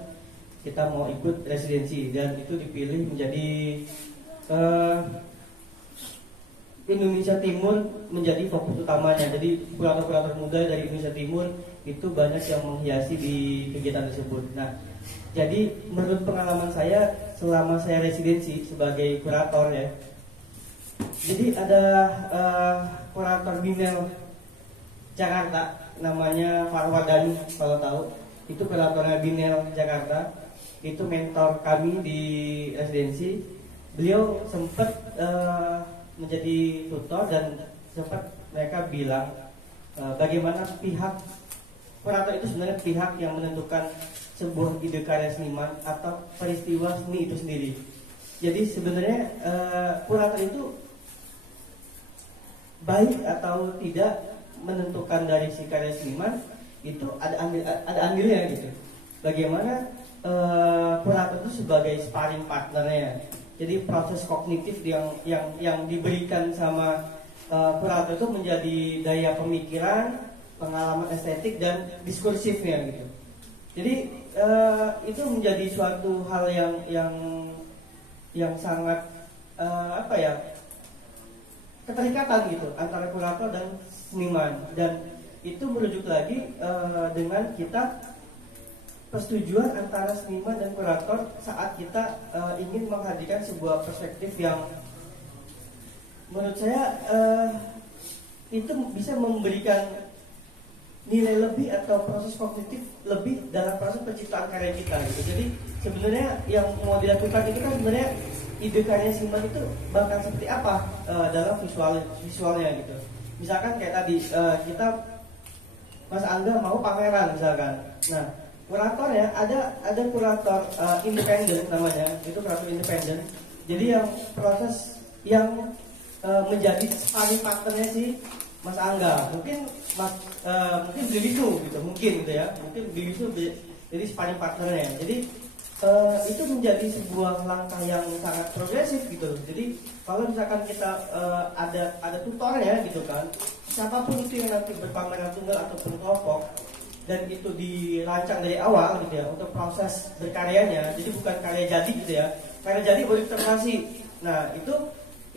kita mau ikut residensi dan itu dipilih menjadi Indonesia Timur menjadi fokus utamanya. Jadi kurator-kurator muda dari Indonesia Timur itu banyak yang menghiasi di kegiatan tersebut. Nah, jadi menurut pengalaman saya selama saya residensi sebagai kurator ya, jadi ada kurator Binel Jakarta namanya Farwadani, kalau tahu itu kuratornya Binel Jakarta, itu mentor kami di residensi. Beliau sempat menjadi tutor dan sempat mereka bilang bagaimana pihak kurator itu sebenarnya pihak yang menentukan sebuah ide karya seniman atau peristiwa seni itu sendiri. Jadi sebenarnya kurator itu baik atau tidak menentukan dari si karya seniman itu ada andilnya gitu. Bagaimana kurator itu sebagai sparring partnernya Jadi proses kognitif yang diberikan sama kurator itu menjadi daya pemikiran, pengalaman estetik dan diskursifnya gitu. Jadi itu menjadi suatu hal yang sangat keterikatan gitu antara kurator dan seniman, dan itu merujuk lagi dengan kita persetujuan antara seniman dan kurator saat kita ingin menghadirkan sebuah perspektif yang menurut saya itu bisa memberikan nilai lebih atau proses kognitif lebih dalam proses penciptaan karya kita gitu. Jadi sebenarnya yang mau dilakukan itu kan sebenarnya ide karya seniman itu bakal seperti apa dalam visualnya gitu. Misalkan kayak tadi kita Mas Angga mau pameran misalkan. Nah, kurator ya ada kurator independen namanya, itu kurator independen. Jadi yang proses yang menjadi sparring partnernya si Mas Angga, mungkin Beli Wisnu gitu, mungkin gitu ya, mungkin Beli Wisnu jadi sparring partnernya. Jadi itu menjadi sebuah langkah yang sangat progresif gitu. Jadi kalau misalkan kita ada tutornya gitu kan, siapapun itu yang nanti berpameran tunggal ataupun kelompok, dan itu dirancang dari awal gitu ya untuk proses berkaryanya, jadi bukan karya jadi gitu ya, karya jadi baru interpretasi. Nah itu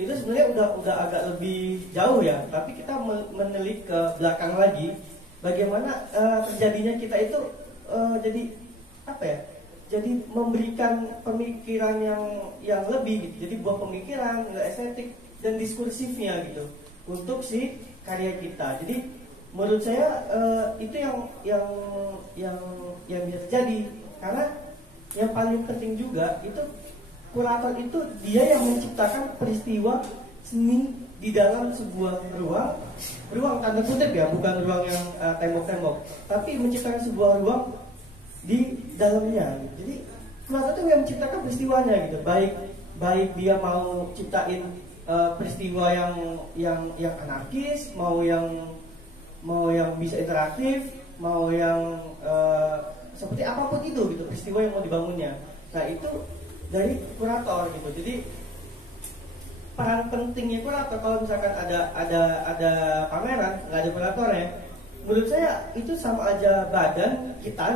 sebenarnya udah agak lebih jauh ya, tapi kita menelik ke belakang lagi bagaimana terjadinya kita itu jadi apa ya, jadi memberikan pemikiran yang lebih gitu. Jadi buah pemikiran, nilai estetik dan diskursifnya gitu untuk si karya kita. Jadi menurut saya itu yang bisa terjadi, karena yang paling penting juga itu kurator itu dia yang menciptakan peristiwa seni di dalam sebuah ruang tanda kutip ya, bukan ruang yang tembok-tembok, tapi menciptakan sebuah ruang di dalamnya. Jadi kurator itu yang menciptakan peristiwanya gitu, baik dia mau ciptain peristiwa yang anarkis, mau yang bisa interaktif, mau yang seperti apapun itu gitu, peristiwa yang mau dibangunnya. Nah itu dari kurator gitu. Jadi peran pentingnya kurator, kalau misalkan ada pameran nggak ada kuratornya, menurut saya itu sama aja badan kita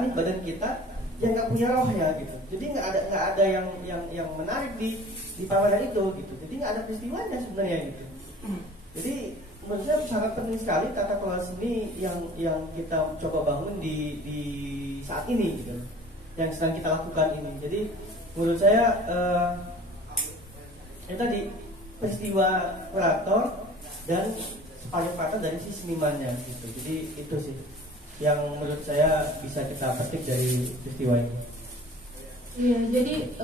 yang nggak punya rohnya gitu. Jadi nggak ada yang menarik di pameran itu gitu. Jadi nggak ada peristiwanya sebenarnya gitu. Jadi menurut saya sangat penting sekali tata kelola seni yang kita coba bangun di saat ini gitu, yang sedang kita lakukan ini. Jadi menurut saya itu tadi peristiwa kurator dan sparring partner dari si senimannya gitu. Jadi itu sih yang menurut saya bisa kita petik dari peristiwa ini. Iya, jadi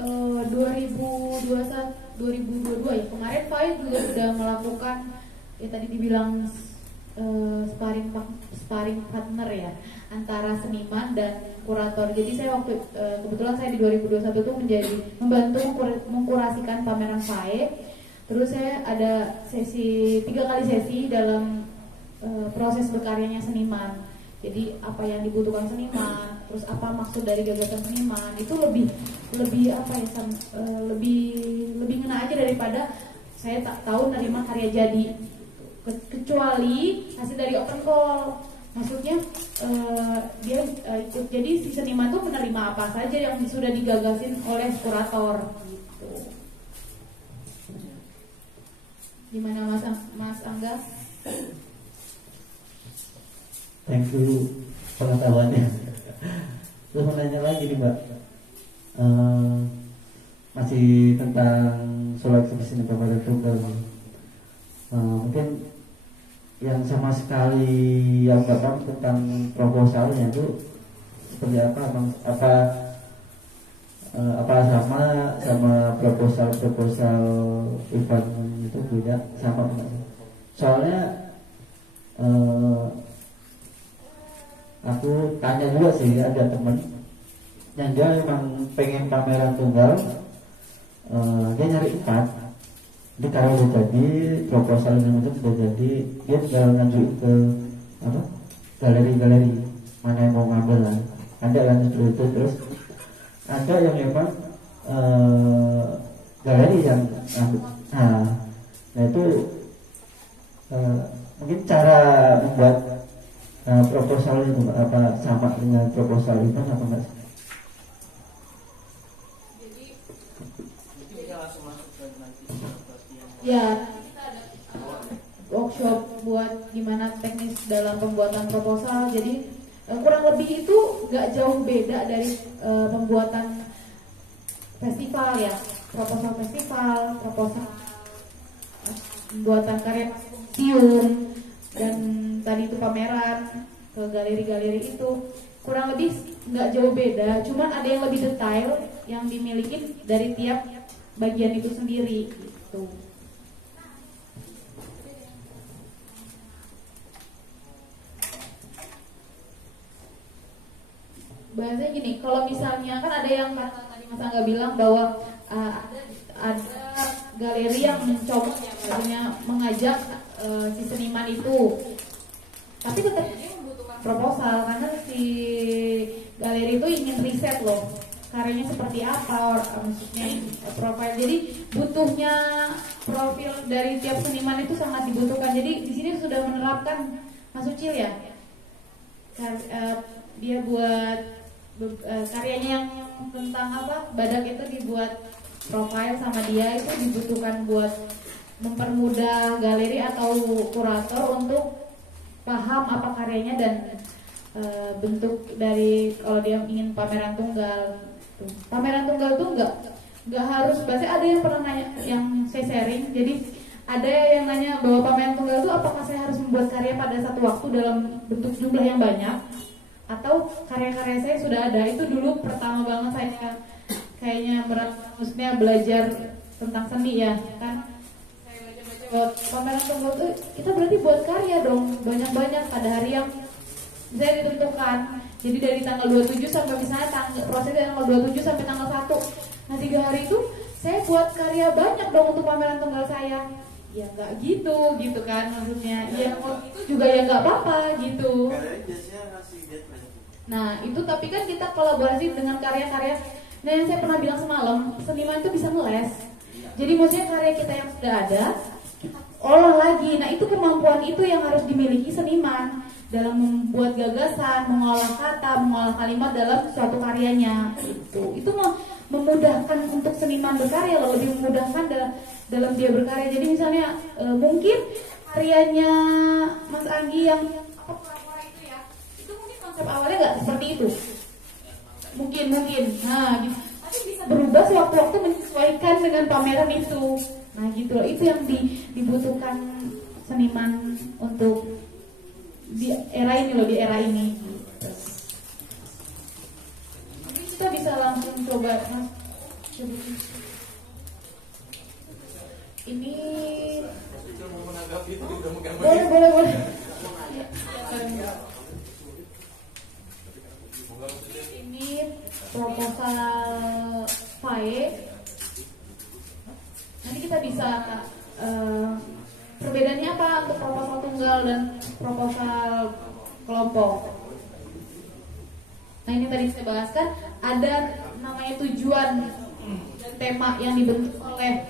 2022 ya, kemarin Faiz juga sudah melakukan ya tadi dibilang sparring partner ya antara seniman dan kurator. Jadi saya kebetulan saya di 2021 tuh membantu mengkurasikan pameran FAE. Terus saya ada 3 kali sesi dalam proses berkaryanya seniman. Jadi apa yang dibutuhkan seniman, terus apa maksud dari gagasan seniman, itu lebih lebih ngena aja daripada saya tak tahu nerima karya jadi. Kecuali hasil dari open call, maksudnya dia ikut, jadi si seniman tuh menerima apa saja yang sudah digagasin oleh kurator gitu. Gimana Mas Angga? Thank you pengetahuannya. Terus mau nanya lagi nih Mbak, masih tentang soal eksibisi pameran tunggal. Mungkin yang sama sekali yang nggak tahu tentang proposalnya itu seperti apa bang? Apa sama proposal event itu beda sama enggak? Soalnya aku tanya juga sih, ada temen yang dia memang pengen pameran tunggal, dia nyari ikat. Jadi kalau udah jadi proposal yang itu sudah jadi, dia tinggal ngajuin ke galeri mana yang mau ngambil lah. Ada kan seperti itu. Terus ada yang memang galeri yang nah itu mungkin cara membuat proposal itu apa sama dengan proposal itu apa enggak? Ya, kita ada workshop buat gimana teknis dalam pembuatan proposal. Jadi kurang lebih itu nggak jauh beda dari pembuatan festival ya, proposal festival, proposal pembuatan karya museum dan tadi itu pameran ke galeri-galeri itu kurang lebih nggak jauh beda. Cuman ada yang lebih detail yang dimiliki dari tiap bagian itu sendiri gitu. Bahasanya gini, kalau misalnya kan ada yang tadi Mas Angga bilang bahwa ada galeri yang mencoba ya, mengajak si seniman itu, tapi tetap dia membutuhkan proposal karena si galeri itu ingin riset loh karyanya seperti apa, maksudnya profil. Jadi butuhnya profil dari tiap seniman itu sangat dibutuhkan. Jadi di sini sudah menerapkan Mas Ucil ya, dia buat karyanya yang tentang apa badak itu dibuat profil sama dia, itu dibutuhkan buat mempermudah galeri atau kurator untuk paham apa karyanya dan bentuk dari kalau dia ingin pameran tunggal. Pameran tunggal tuh nggak harus, pasti ada yang pernah nanya, yang saya sharing, jadi ada yang nanya bahwa pameran tunggal itu apakah saya harus membuat karya pada satu waktu dalam bentuk jumlah yang banyak atau karya-karya saya sudah ada. Itu dulu pertama banget saya kayaknya maksudnya belajar tentang seni ya kan, saya baca-baca bahwa pameran tunggal itu kita berarti buat karya dong banyak-banyak pada hari yang saya ditentukan. Jadi dari tanggal 27 sampai misalnya prosesnya tanggal 27 sampai tanggal 1. Nah 3 hari itu saya buat karya banyak dong untuk pameran tunggal saya. Ya nggak gitu kan maksudnya. Ya itu juga ya nggak apa-apa gitu. Nah itu tapi kan kita kolaborasi dengan karya-karya. Nah yang saya pernah bilang semalam, seniman itu bisa meles. Jadi maksudnya karya kita yang sudah ada kita olah lagi. Nah itu kemampuan itu yang harus dimiliki seniman dalam membuat gagasan, mengolah kata, mengolah kalimat dalam suatu karyanya. Itu memudahkan untuk seniman berkarya loh, lebih memudahkan dalam dia berkarya. Jadi misalnya mungkin karyanya Mas Anggi yang apa itu ya, itu mungkin konsep awalnya nggak seperti itu. Mungkin. Nah, gitu. Tapi bisa berubah sewaktu-waktu menyesuaikan dengan pameran itu. Nah, gitu loh. Itu yang dibutuhkan seniman untuk di era ini loh, di era ini. Mungkin kita bisa langsung coba Mas. Ini boleh. Ini proposal FAE. Nanti kita bisa perbedaannya apa untuk proposal tunggal dan proposal kelompok. Nah ini tadi saya bahaskan ada namanya tujuan dan tema yang dibentuk oleh,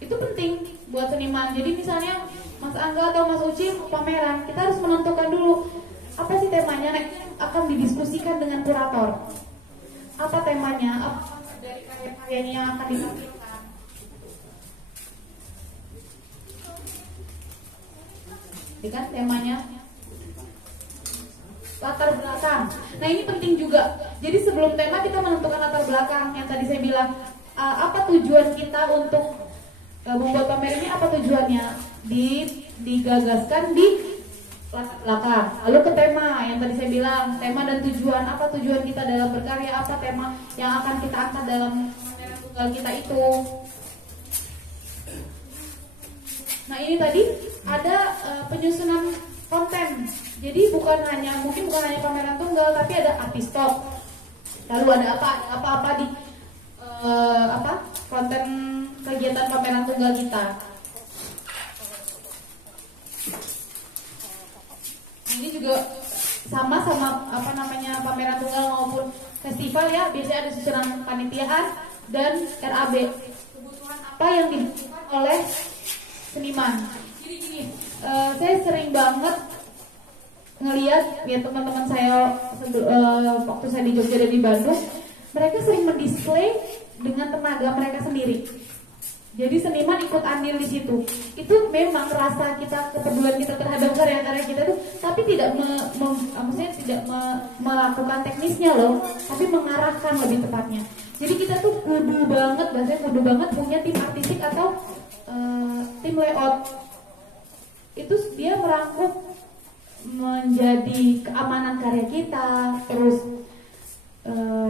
itu penting buat seniman. Jadi misalnya Mas Angga atau Mas Uci pameran, kita harus menentukan dulu apa sih temanya. Nah itu akan didiskusikan dengan kurator. Apa temanya? Apa dari karya-karyanya yang akan ditampilkan? Ini kan temanya latar belakang. Nah ini penting juga. Jadi sebelum tema kita menentukan latar belakang. Yang tadi saya bilang apa tujuan kita untuk membuat pameran ini, apa tujuannya? Digagaskan di latar belakang. Lalu ke tema yang tadi saya bilang, tema dan tujuan. Apa tujuan kita dalam berkarya? Apa tema yang akan kita angkat dalam pameran tunggal kita itu? Nah ini tadi ada penyusunan konten. Jadi bukan hanya pameran tunggal, tapi ada artistok. Lalu ada apa di konten kegiatan pameran tunggal kita. Ini juga sama pameran tunggal maupun festival ya, biasanya ada susunan panitiaan dan RAB. apa yang dibutuhkan oleh seniman. Jadi gini, saya sering banget ngelihat ya teman-teman saya waktu saya di Jogja dan di Bandung, mereka sering mendisplay dengan tenaga mereka sendiri. Jadi seniman ikut andil di situ. Itu memang rasa kita, kepedulian kita terhadap karya-karya kita tuh, tapi tidak maksudnya tidak melakukan teknisnya loh, tapi mengarahkan lebih tepatnya. Jadi kita tuh kudu banget punya tim artistik atau tim layout. Itu dia merangkum menjadi keamanan karya kita, terus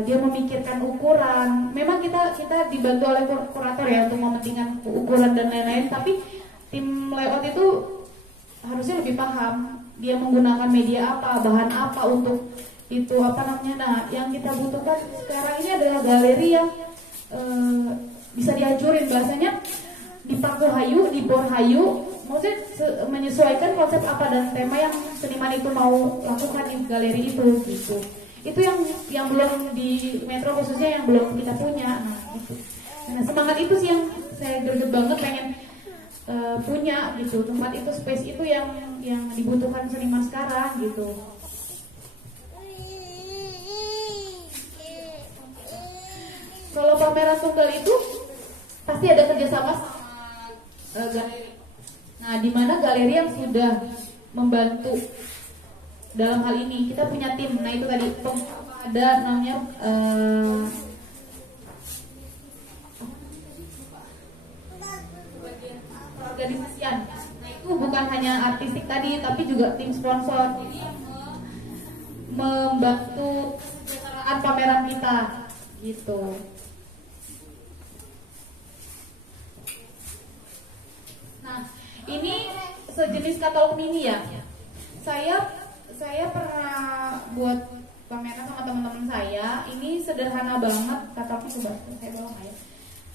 dia memikirkan ukuran. Memang kita dibantu oleh kurator ya untuk mementingkan ukuran dan lain-lain, tapi tim layout itu harusnya lebih paham dia menggunakan media apa, bahan apa untuk itu apa namanya. Nah, yang kita butuhkan sekarang ini adalah galeri yang bisa dihancurin, bahasanya dipaku hayu, dibor hayu, maksudnya menyesuaikan konsep apa dan tema yang seniman itu mau lakukan di galeri itu gitu. Itu yang belum di Metro khususnya yang belum kita punya. Nah, itu. Nah, semangat itu sih yang saya greget banget pengen punya gitu. Tempat itu, space itu yang dibutuhkan seniman sekarang gitu. Kalau pameran tunggal itu pasti ada kerjasama sama galeri. Nah, di mana galeri yang sudah membantu dalam hal ini, kita punya tim. Nah, itu tadi ada namanya organisasian. Nah, itu bukan hanya artistik tadi, tapi juga tim sponsor. Jadi yang membantu kesejahteraan pameran kita gitu. Nah, ini sejenis katalog mini ya. Saya pernah buat pameran sama teman-teman saya. Ini sederhana banget katalognya, coba saya bawa ya.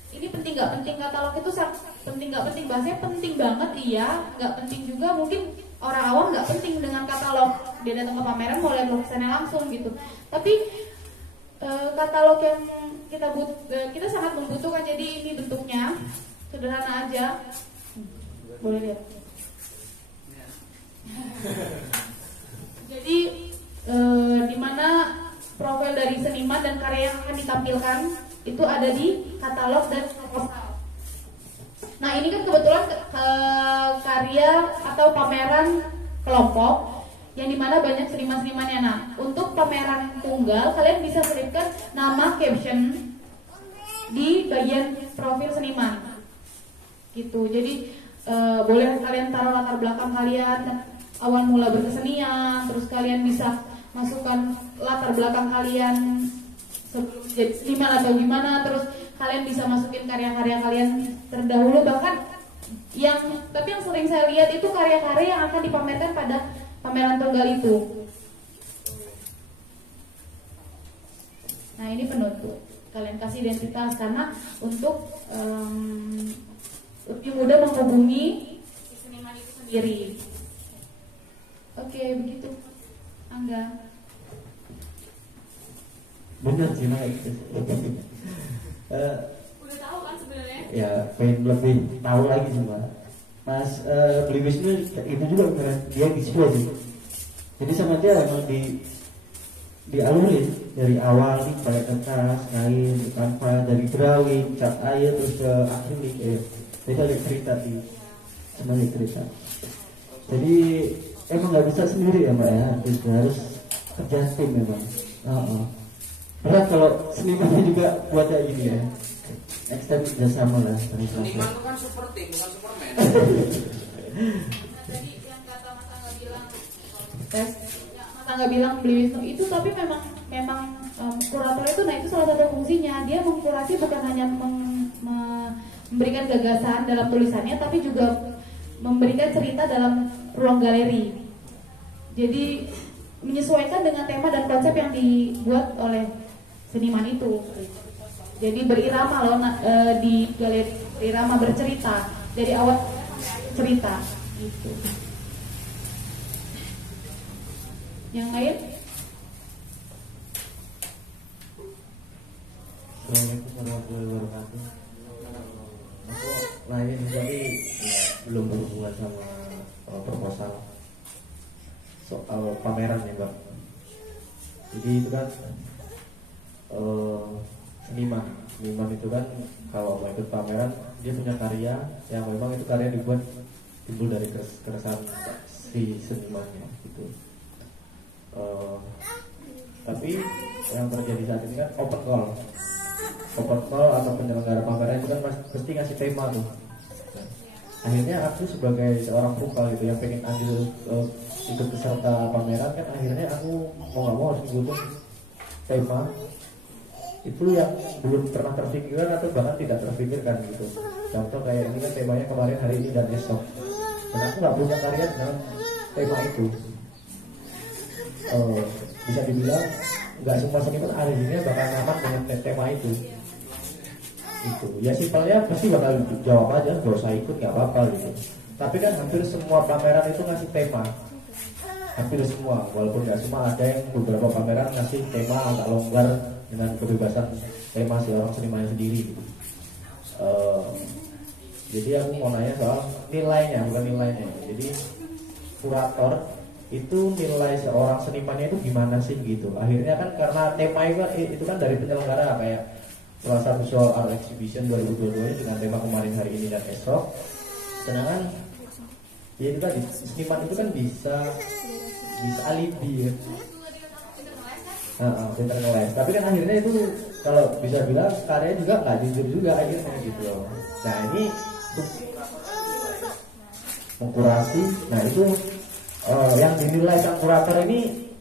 Ini penting nggak penting katalog itu penting nggak penting, bahasanya penting banget iya, nggak penting juga mungkin orang awam nggak penting dengan katalog, dia datang ke pameran mau lihat lukisannya langsung gitu. Tapi katalog yang kita sangat membutuhkan. Jadi ini bentuknya sederhana aja, boleh lihat. Jadi di mana profil dari seniman dan karya yang akan ditampilkan itu ada di katalog dan proposal. Nah, ini kan kebetulan karya atau pameran kelompok yang dimana banyak seniman-senimannya. Nah, untuk pameran tunggal kalian bisa selipkan nama, caption di bagian profil seniman gitu. Jadi boleh kalian taruh latar belakang kalian, awal mula berkesenian, terus kalian bisa masukkan latar belakang kalian sebelum jadi seniman atau gimana, terus kalian bisa masukin karya-karya kalian terdahulu, bahkan tapi yang sering saya lihat itu karya-karya yang akan dipamerkan pada pameran tunggal itu. Nah, ini penutup, kalian kasih identitas karena untuk lebih mudah menghubungi si seniman itu sendiri. Oke, begitu Angga. Benar sih Mas. Udah tahu kan sebenarnya? Ya, pengen lebih tahu lagi sih Mas. Beli Wisnu itu juga keren, dia display sih. Jadi sama dia emang dialurin dari awal nih pakai kertas, kain, kanvas, dari drawing, cat air terus ke akrilik. Jadi ada cerita di semuanya cerita. Jadi emang nggak bisa sendiri ya Mbak ya, harus kerja tim memang. Berat kalau senimannya juga buat kayak gini ya. Next time kerjasama lah. Seniman itu kan super team, bukan Superman. Tadi yang kata Mas Angga bilang, Mas Angga bilang beli Wisnu itu, tapi memang kurator itu, nah itu salah satu fungsinya. Dia mengkurasi bukan hanya memberikan gagasan dalam tulisannya, tapi juga memberikan cerita dalam ruang galeri. Jadi menyesuaikan dengan tema dan konsep yang dibuat oleh seniman itu. Jadi berirama loh di galeri, berirama, bercerita dari awal cerita gitu. Yang lain? Assalamualaikum warahmatullahi wabarakatuh. aku nanya tapi ya, belum berhubungan sama proposal soal pameran ya Mbak. Jadi itu kan seniman itu kan kalau mau ikut pameran dia punya karya yang memang itu karya dibuat timbul dari keresahan si senimannya gitu. Tapi yang terjadi saat ini kan open call atau penyelenggara pameran itu kan pasti ngasih tema tuh. Akhirnya aku sebagai seorang vokal gitu yang pengen ambil ikut peserta pameran kan akhirnya aku mau nggak mau harus ngikutin tema itu yang belum pernah terpikirkan atau bahkan tidak terpikirkan gitu. Contoh kayak ini kan temanya kemarin, hari ini, dan esok, dan aku nggak punya karya dengan tema itu. Bisa dibilang nggak semua seniman akhirnya bakal nyaman dengan tema itu. Itu ya simpelnya pasti bakal jawab aja, gak usah ikut nggak apa-apa gitu. Tapi kan hampir semua pameran itu ngasih tema, hampir semua, walaupun nggak semua, ada yang beberapa pameran ngasih tema agak longgar dengan kebebasan tema si orang seniman sendiri gitu. Jadi aku mau nanya soal nilainya, bukan nilainya. Jadi kurator itu nilai seorang senimannya itu gimana sih gitu. Akhirnya kan karena tema itu kan dari penyelenggara kayak Selasa Visual Art Exhibition 2022 dengan tema kemarin, hari ini, dan esok. Sedangkan ya itu tadi seniman itu kan bisa alibi ya. Pinter ngeles. Tapi kan akhirnya itu kalau bisa bilang karya juga nggak jujur juga akhirnya gitu loh. Nah ini mengkurasi. Nah itu yang dinilai sang kurator ini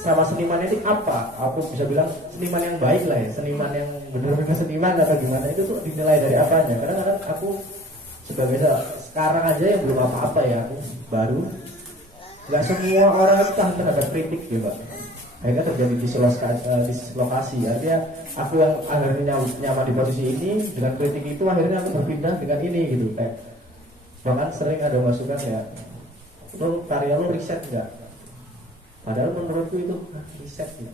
sama seniman itu apa? Aku bisa bilang seniman yang baik lah ya, seniman yang benar-benar seniman atau gimana, itu tuh dinilai dari apanya? Karena kan aku sebagai sekarang aja yang belum apa-apa ya, aku baru, nggak semua orang itu tahan terhadap kritik gitu Pak. Akhirnya terjadi dislokasi. Artinya aku yang akhirnya nyaman di posisi ini dengan kritik itu, akhirnya aku berpindah dengan ini gitu. Kayak bahkan sering ada masukan ya, lo karya lo riset nggak? Padahal menurutku itu riset gitu.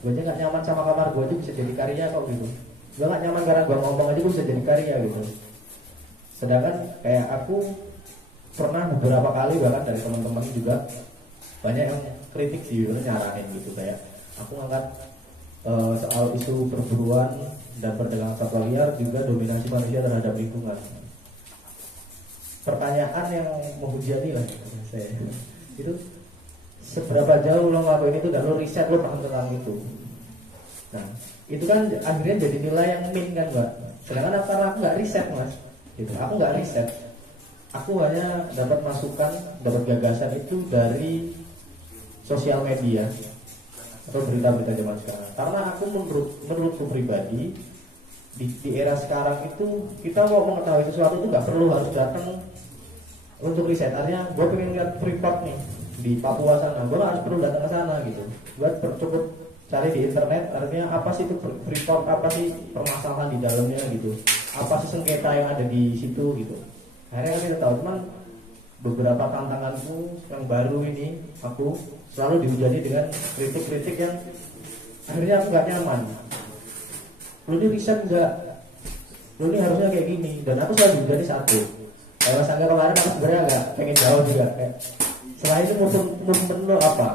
Gue aja gak nyaman sama kamar gue aja bisa jadi karya kok gitu. Gue gak nyaman karena gue ngomong aja gue bisa jadi karya gitu. Sedangkan kayak aku pernah beberapa kali bahkan dari teman-teman juga banyak yang kritik sih, nyaranin gitu. Kayak aku ngangkat soal isu perburuan dan perdagangan satwa liar, juga dominasi manusia terhadap lingkungan. Pertanyaan yang menghujani lah saya itu, seberapa jauh lo ngelakuin itu dan lo riset, lo paham tentang itu. Nah itu kan akhirnya jadi nilai yang min kan Mbak. Sedangkan karena aku nggak riset Mas gitu. Aku nggak riset, aku hanya dapat masukan, dapat gagasan itu dari sosial media atau berita-berita zaman sekarang. Karena aku menurutku pribadi di era sekarang itu kita mau mengetahui sesuatu itu nggak perlu harus datang untuk riset. Artinya gue pengen lihat Freeport nih di Papua sana, gue harus perlu datang ke sana gitu. Gue cukup cari di internet, artinya apa sih itu Freeport, apa sih permasalahan di dalamnya gitu, apa sih sengketa yang ada di situ gitu. Akhirnya kita tahu, cuman beberapa tantanganku yang baru ini, aku selalu dihujani dengan kritik-kritik yang akhirnya aku gak nyaman. Lu ini riset enggak? Lu ini harusnya kayak gini. Dan aku selalu dihujani satu. Kalau sangka kemarin aku sebenarnya agak pengen jauh juga kayak, setelah itu movement lo apa?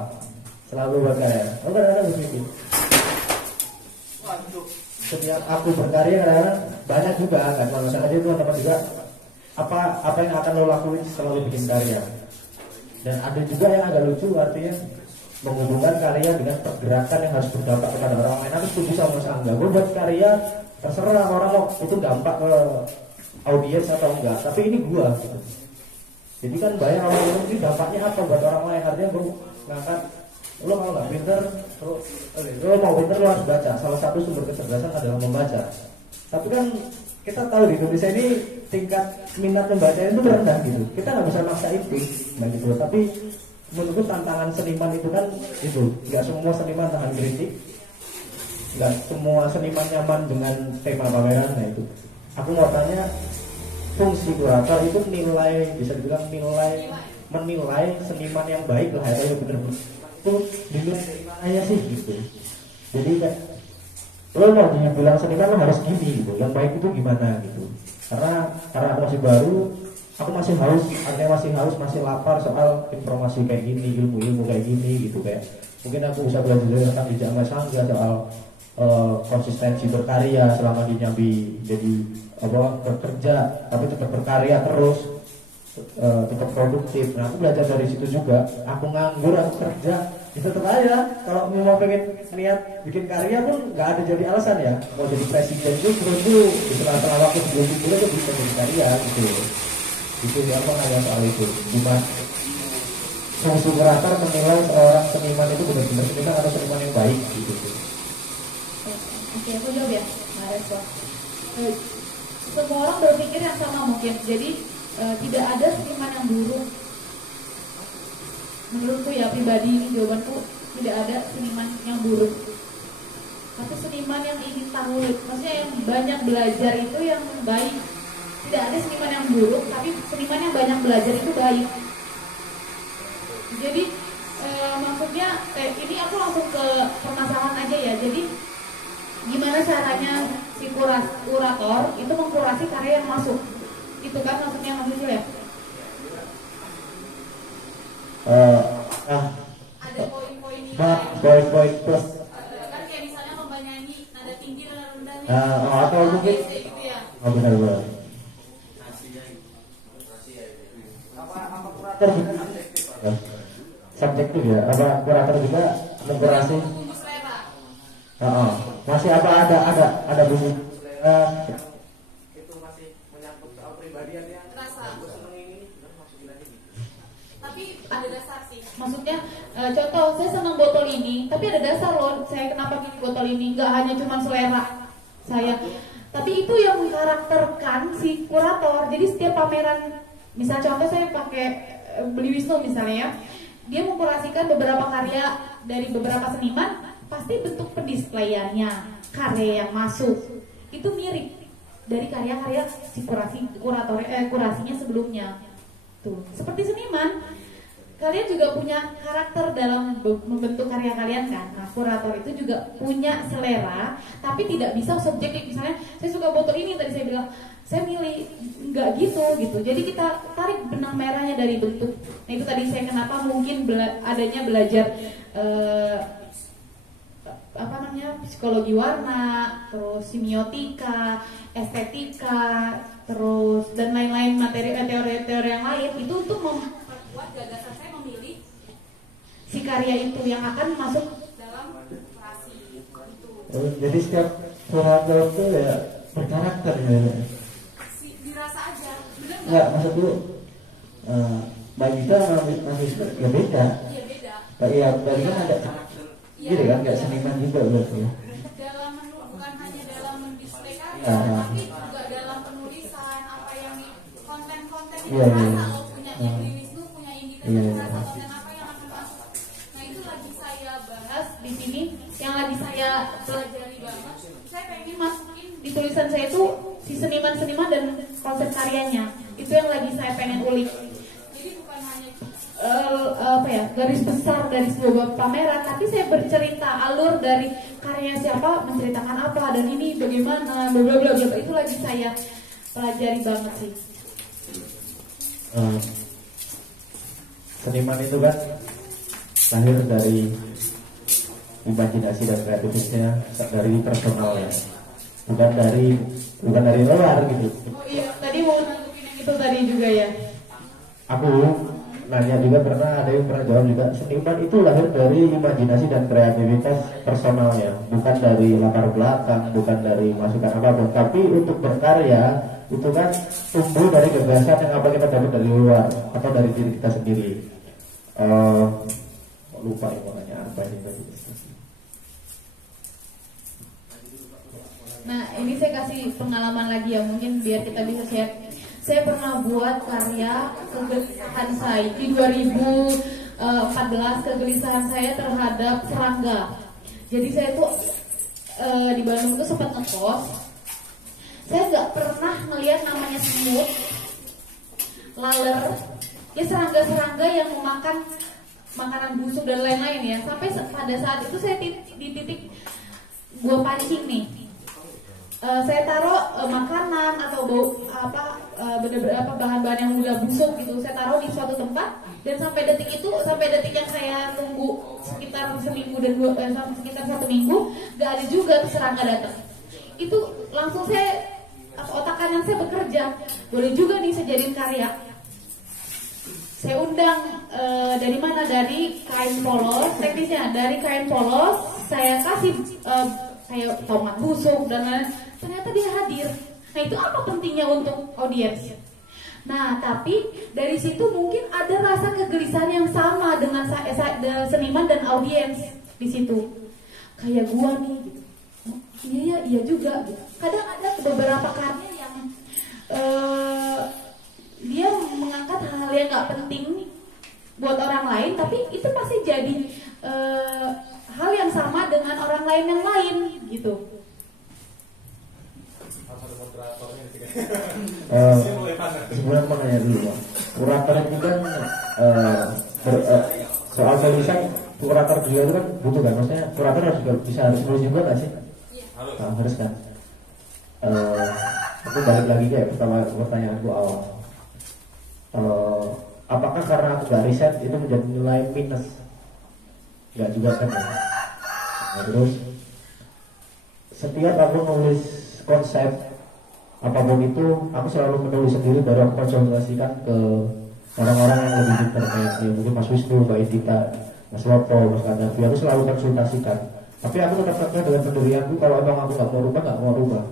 Selalu berkarya. Aku kadang-kadang begitu. Setiap aku berkarya kadang-kadang banyak juga kan, masalah aja teman-teman juga apa yang akan lo lakuin setelah lo bikin karya. Dan ada juga yang agak lucu, artinya menghubungkan karya dengan pergerakan yang harus berdampak kepada orang lain. Aku setuju sama Mas Angga. Gue buat karya terserah orang mau itu dampak ke audiens atau enggak, tapi ini gua gitu. Jadi kan banyak orang yang mungkin dampaknya apa buat orang lain. Artinya gue ngangkat, lo kalau nggak pinter, lo mau pinter lo harus baca. Salah satu sumber kecerdasan adalah membaca. Tapi kan kita tahu di Indonesia ini tingkat minat membaca itu rendah gitu. Kita nggak bisa maksa itu, gitu. Tapi menurut tantangan seniman itu kan itu, nggak semua seniman tahan kritik, nggak semua seniman nyaman dengan tema pameran. Nah itu, aku mau tanya, fungsi kurator itu nilai, bisa dibilang menilai seniman yang baik lah, atau yang benar-benar itu dinilai dari mananya sih gitu. Jadi kayak lo mau bilang seniman lo harus gini gitu, yang baik itu gimana gitu. Karena aku masih baru, aku masih haus, artinya masih lapar soal informasi kayak gini, ilmu kayak gini gitu. Kayak mungkin aku bisa belajar tentang di Jama Sangga soal konsistensi berkarya selama di Nyambi, jadi bekerja tapi tetap berkarya terus, tetap produktif. Nah aku belajar dari situ juga. Aku nganggur, aku kerja, ya tetap aja. Kalau mau pengen niat bikin karya pun nggak ada jadi alasan ya. Mau jadi presiden itu dulu di tengah-tengah waktu sebelum itu aja bisa jadi karya gitu. Itu apa nanya soal itu? Gimana fungsi kurator menilai seorang seniman itu benar-benar seniman atau seniman yang baik gitu. Oke, aku jawab ya, Mbak Eswa. Semua orang berpikir yang sama mungkin. Jadi tidak ada seniman yang buruk. Menurutku ya pribadi, ini jawabanku, tidak ada seniman yang buruk. Tapi seniman yang ingin tahu, maksudnya yang banyak belajar itu yang baik. Tidak ada seniman yang buruk, tapi seniman yang banyak belajar itu baik. Jadi maksudnya ini aku langsung ke permasalahan aja ya. Jadi gimana caranya si kurator itu mengkurasi karya yang masuk? Itu kan maksudnya Mas Yusuf ya? Ada poin-poin poin plus kan kayak misalnya lomba nyanyi nada tinggi nada rendah atau mungkin gitu ya. benar. Kurator juga subjektif ya, apa kurator juga mengkurasi Bumbu selera. masih ada bumbu Itu masih menyangkut soal pribadian ya. Rasa. Gue seneng ini, udah masukin aja gitu. Tapi ada dasar sih. Maksudnya contoh saya senang botol ini, tapi ada dasar loh. Saya kenapa pilih botol ini? Nggak hanya cuma selera saya. Tapi itu yang mengkarakterkan si kurator. Jadi setiap pameran, misal contoh saya pakai beli Wisnu misalnya ya, dia mengkurasikan beberapa karya dari beberapa seniman, pasti bentuk pendisplayannya, karya yang masuk itu mirip dari karya-karya si kurasinya sebelumnya. Tuh, seperti seniman, kalian juga punya karakter dalam membentuk karya kalian kan. Nah, kurator itu juga punya selera, tapi tidak bisa subjektif. Misalnya, saya suka botol ini, tadi saya bilang, saya milih nggak gitu. Jadi kita tarik benang merahnya dari bentuk. Nah itu tadi saya kenapa mungkin adanya belajar psikologi warna, terus semiotika, estetika, terus dan lain-lain materi teori-teori yang lain itu untuk memperkuat gagasan saya memilih si karya itu yang akan masuk dalam kurasi itu. Jadi setiap kurator itu ya berkarakter ya. Dirasa aja, benar nggak? Enggak, maksudku Mbak Gita sama Mas Wisnu ya beda. Iya beda. Iya, tadi kan ada gitu kan, nggak seniman juga berarti ya. Dalam bukan hanya dalam mendisplay karya, Ya. tapi juga dalam penulisan apa yang konten-konten itu Iya, rasa iya. lo punya Beli Wisnu, punya Indika, Iya, dan iya. rasa konten apa yang akan masuk. Nah itu lagi saya bahas di sini, yang lagi saya pelajari banget. Saya pengen masukin di tulisan saya itu si seniman-seniman dan konsep karyanya. Itu yang lagi saya pengen ulik. Jadi bukan hanya garis besar dari sebuah pameran, tapi saya bercerita alur dari karya siapa menceritakan apa dan ini bagaimana bla bla bla bla. Itu lagi saya pelajari banget sih. Seniman itu kan lahir dari imajinasi dan kreativitasnya, dari personal ya, bukan dari luar gitu. Oh iya, tadi mau nanggepin yang itu tadi juga ya. Aku nanya juga, pernah ada yang pernah jawab juga, seniman itu lahir dari imajinasi dan kreativitas personalnya, bukan dari latar belakang, bukan dari masukan apapun. Tapi untuk berkarya itu kan tumbuh dari gagasan yang apa kita dapat dari luar atau dari diri kita sendiri. Lupa ya makanya apa ini tadi. Nah ini saya kasih pengalaman lagi ya, mungkin biar kita bisa share. Saya pernah buat karya kegelisahan saya di 2014, kegelisahan saya terhadap serangga. Jadi saya tuh di Bandung tuh sempat ngekos. Saya nggak pernah melihat namanya semut, laler, ya serangga-serangga yang memakan makanan busuk dan lain-lain ya. Sampai pada saat itu saya di titik gue pancing nih, saya taruh makanan atau bau bener-bener bahan-bahan yang udah busuk gitu, saya taruh di suatu tempat, dan sampai detik yang saya tunggu sekitar seminggu dan sekitar 1 minggu gak ada juga serangga datang. Itu langsung otak kanan saya bekerja, boleh juga nih saya jadiin karya. Saya undang dari mana? Dari kain polos, teknisnya dari kain polos saya kasih kayak tomat busuk dan lain-lain. Ternyata dia hadir. Nah itu apa pentingnya untuk audiens? Nah tapi dari situ mungkin ada rasa kegelisahan yang sama dengan seniman dan audiens di situ. Kayak gua nih, gitu. Iya juga. Gitu. Kadang ada beberapa karya yang dia mengangkat hal-hal yang nggak penting buat orang lain, tapi itu pasti jadi hal yang sama dengan orang lain yang lain gitu. Sebenarnya mau nanya dulu Pak, kurator itu kan soal tulisan kurator juga itu kan butuh kan, maksudnya kurator harus nulis juga nggak sih? Harus kan. Aku balik lagi kayak pertanyaan gua awal. Apakah karena aku gak riset itu menjadi nilai minus? Gak juga kan ya? Nah, terus setiap aku nulis konsep apapun itu, aku selalu menulis sendiri, baru aku konsultasikan ke orang-orang yang lebih pintar, kayak ya, mungkin Mas Wisnu, Mbak Edita, Mas Lopo, Mas Kadafi. Aku selalu konsultasikan, tapi aku tetap kekeh dengan pendirianku. Kalau emang aku gak mau rubah.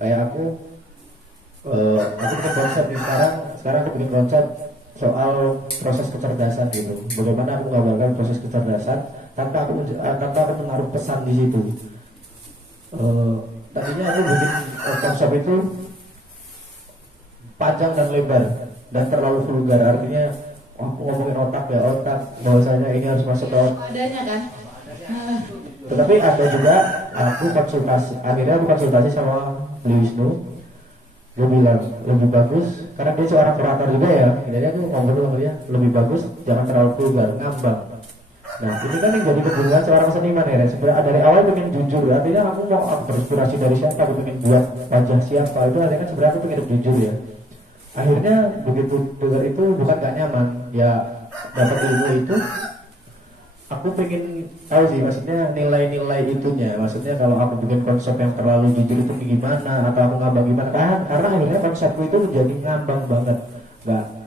Kayak aku bikin konsep nih, sekarang aku bikin konsep soal proses kecerdasan gitu. Bagaimana aku menggambarkan proses kecerdasan tanpa aku menaruh pesan di situ. Tadinya aku bikin konsep itu panjang dan lebar dan terlalu vulgar, artinya aku ngomongin otak, bahwasanya ini harus masuk ke otak. Adanya kan. Tetapi ada juga akhirnya aku konsultasi sama Beli Wisnu. Dia bilang lebih bagus, karena dia seorang kurator juga ya, jadi aku ngobrol sama dia, lebih bagus jangan terlalu vulgar, ngambang. Nah ini kan yang jadi kebutuhan seorang seniman ya. Sebenarnya dari awal pengen jujur, artinya aku mau berinspirasi dari siapa, aku pengen buat wajah siapa, itu artinya kan sebenarnya aku pengen jujur ya. Akhirnya begitu dengar itu bukan gak nyaman, ya dapat ilmu itu. Aku pengen tahu sih, maksudnya nilai-nilai itunya. Maksudnya kalau aku bikin konsep yang terlalu jujur itu gimana, atau aku ngambang gimana kan? Karena akhirnya konsepku itu menjadi ngambang banget,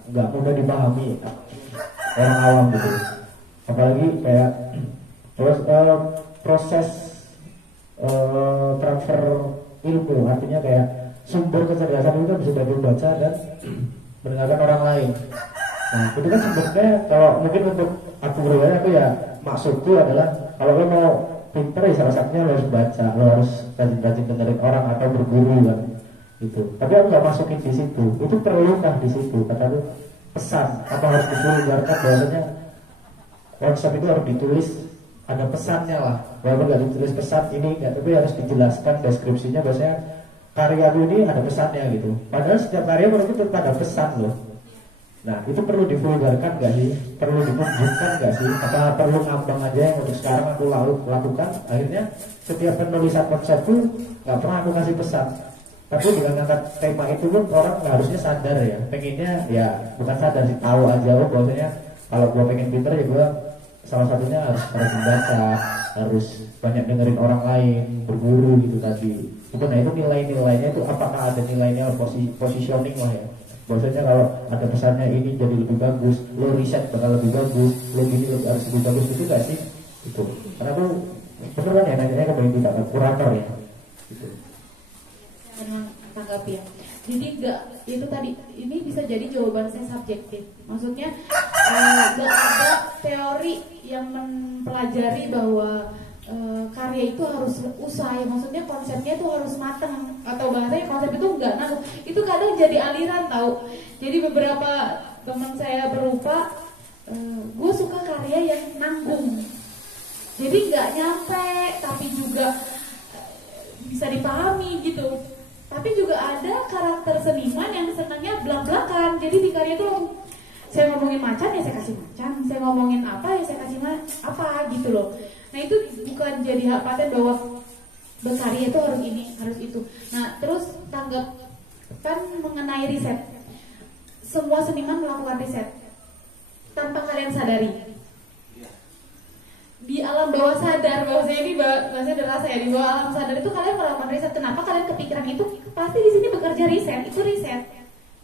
nggak mudah dipahami orang awam gitu. Apalagi kayak proses transfer ilmu, artinya kayak sumber kecerdasan itu bisa dari membaca dan mendengarkan orang lain. Nah itu kan sebenarnya kalau mungkin untuk aku pribadi, aku ya maksudku adalah kalau lo mau pinter ya salah satunya lo harus baca, lo harus rajin-rajin dengerin orang atau berguru kan gitu. Tapi aku nggak masukin di situ. Itu perlukah di situ? Kata lu pesan apa harus divulgarkan, bahwasanya konsep itu harus ditulis, ada pesannya lah. Walaupun nggak ditulis pesan ini nggak, tapi harus dijelaskan deskripsinya bahwasanya karya ini ada pesannya gitu. Padahal setiap karya menurut itu ada pesan loh. Nah itu perlu divulgarkan gak sih? Perlu ditunjukkan gak sih? Apa perlu ngambang aja yang untuk sekarang aku lakukan? Akhirnya setiap penulisan konsepku gak pernah aku kasih pesan. Tapi dengan ngangkat tema itu pun orang harusnya sadar ya. Pengennya ya bukan sadar sih, tahu aja oh bahwasanya kalau gue pengen pinter ya gue salah satunya harus membaca, harus banyak dengerin orang lain, berguru gitu tadi. Itu nah itu nilai-nilainya itu apakah ada nilainya positioning lah ya. Bahwasanya kalau ada pesannya ini jadi lebih bagus, lo riset bakal lebih bagus, lo gini harus lebih bagus, itu gak sih? Itu karena aku beneran ya nanya ke Mbak kurator ya gitu. Saya tanggapi ya. Jadi enggak, itu tadi ini bisa jadi jawaban saya subjektif. Maksudnya enggak ada teori yang mempelajari bahwa karya itu harus usai, maksudnya konsepnya itu harus matang, atau bahasanya konsep itu enggak nanggung. Itu kadang jadi aliran tahu. Jadi beberapa teman saya berupa gue suka karya yang nanggung, jadi nggak nyampe tapi juga bisa dipahami gitu. Tapi juga ada karakter seniman yang senangnya belak-belakan, jadi di karya itu saya ngomongin macan ya saya kasih macan, saya ngomongin apa ya saya kasih apa gitu loh. Nah itu bukan jadi hak paten bahwa berkarya itu harus ini, harus itu. Nah, terus tanggapan mengenai riset. Semua seniman melakukan riset tanpa kalian sadari. Di alam bawah sadar, bahwasanya ini bahasa rasa ya, di bawah alam sadar itu kalian melakukan riset. Kenapa kalian kepikiran itu? Pasti di sini bekerja riset, itu riset,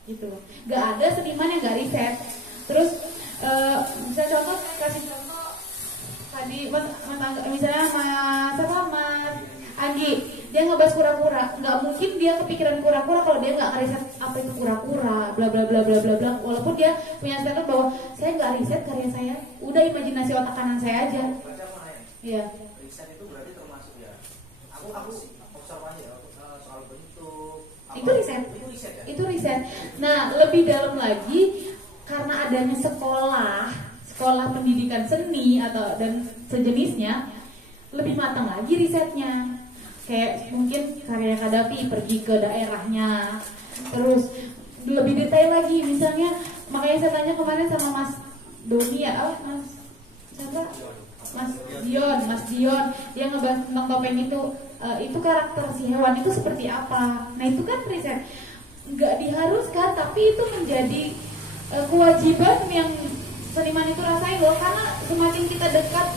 gitu. Gak ada seniman yang gak riset. Terus bisa contoh, kasih contoh tadi misalnya Mas Anggi, dia ngebahas kura-kura. Nggak mungkin dia kepikiran kura-kura kalau dia nggak riset apa itu kura-kura, bla bla bla bla bla bla. Walaupun dia punya statement bahwa saya nggak riset karya saya, udah imajinasi otak kanan saya aja. Iya. Riset itu berarti termasuk ya. Aku observasi ya soal bentuk. Itu riset. Itu riset ya. Itu riset. Nah, lebih dalam lagi karena adanya sekolah pendidikan seni atau dan sejenisnya, lebih matang lagi risetnya. Kayak mungkin karya Kadafi pergi ke daerahnya, terus lebih detail lagi. Misalnya, makanya saya tanya kemarin sama Mas Doni ya, Mas Dion, dia ngebahas tentang topeng itu karakter si hewan itu seperti apa. Nah itu kan riset, nggak diharuskan, tapi itu menjadi kewajiban yang seniman itu rasain loh. Karena semakin kita dekat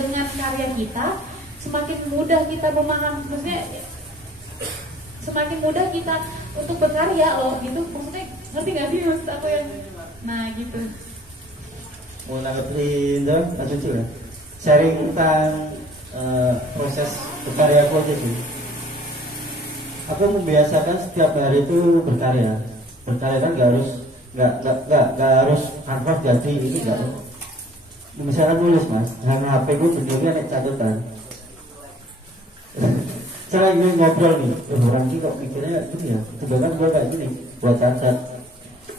dengan karya kita, semakin mudah kita memahami, maksudnya semakin mudah kita untuk berkarya loh, gitu. Maksudnya ngerti nggak sih maksud aku yang, nah gitu. Mau nanggepin dong, langsung sih ya. Sharing tentang proses berkarya aku aja sih. Aku membiasakan setiap hari itu berkarya. Berkarya kan nggak harus kanvas jadi ini nggak. Misalnya nulis mas, dengan HP gue bentuknya ada catatan. Saya lagi ngobrol nih, orang ini kok mikirnya gini ya, itu bahkan gue kayak gini, buat catat.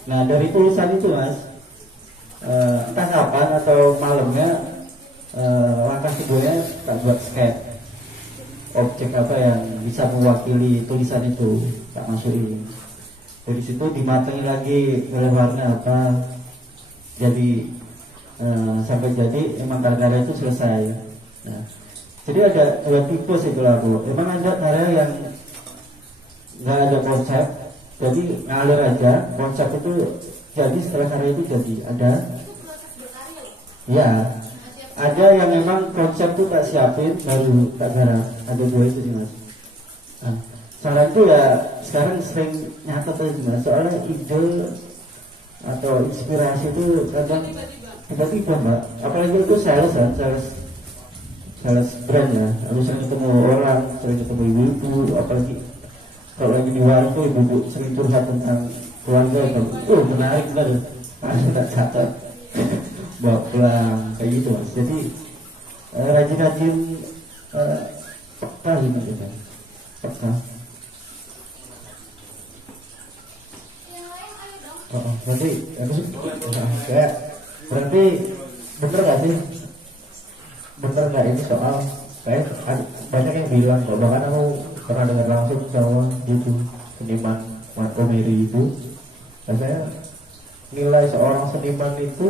Nah dari tulisan itu mas, entah kapan atau malamnya, langkah kedua tak buat sketch objek apa yang bisa mewakili tulisan itu, tak masukin. Dari situ dimatangi lagi warna apa, jadi sampai jadi emang karya itu selesai. Nah, jadi ada dua tipe sih kalau aku. Emang ada karya yang nggak ada konsep, jadi ngalir aja. Konsep itu jadi setelah karya itu jadi ada. Ya, ada yang memang konsep itu tak siapin baru tak garap. Ada dua itu sih mas. Nah, saran itu ya sekarang sering nyatet aja mas. Soalnya ide atau inspirasi itu kadang tiba-tiba mbak. Apalagi itu sales brand ya, harus sering ketemu orang, sering ketemu ibu-ibu, apalagi kalau lagi di warung tuh ibu-ibu sering curhat tentang keluarga, menarik banget, masih tak catat, bawa pulang kayak gitu mas. Jadi rajin-rajin peka gitu kan, peka. Berarti kayak berarti bener gak sih? Bener nggak ini soal kayak banyak yang bilang kok, bahkan aku pernah dengar langsung sama gitu seniman Komiri itu, dan saya nilai seorang seniman itu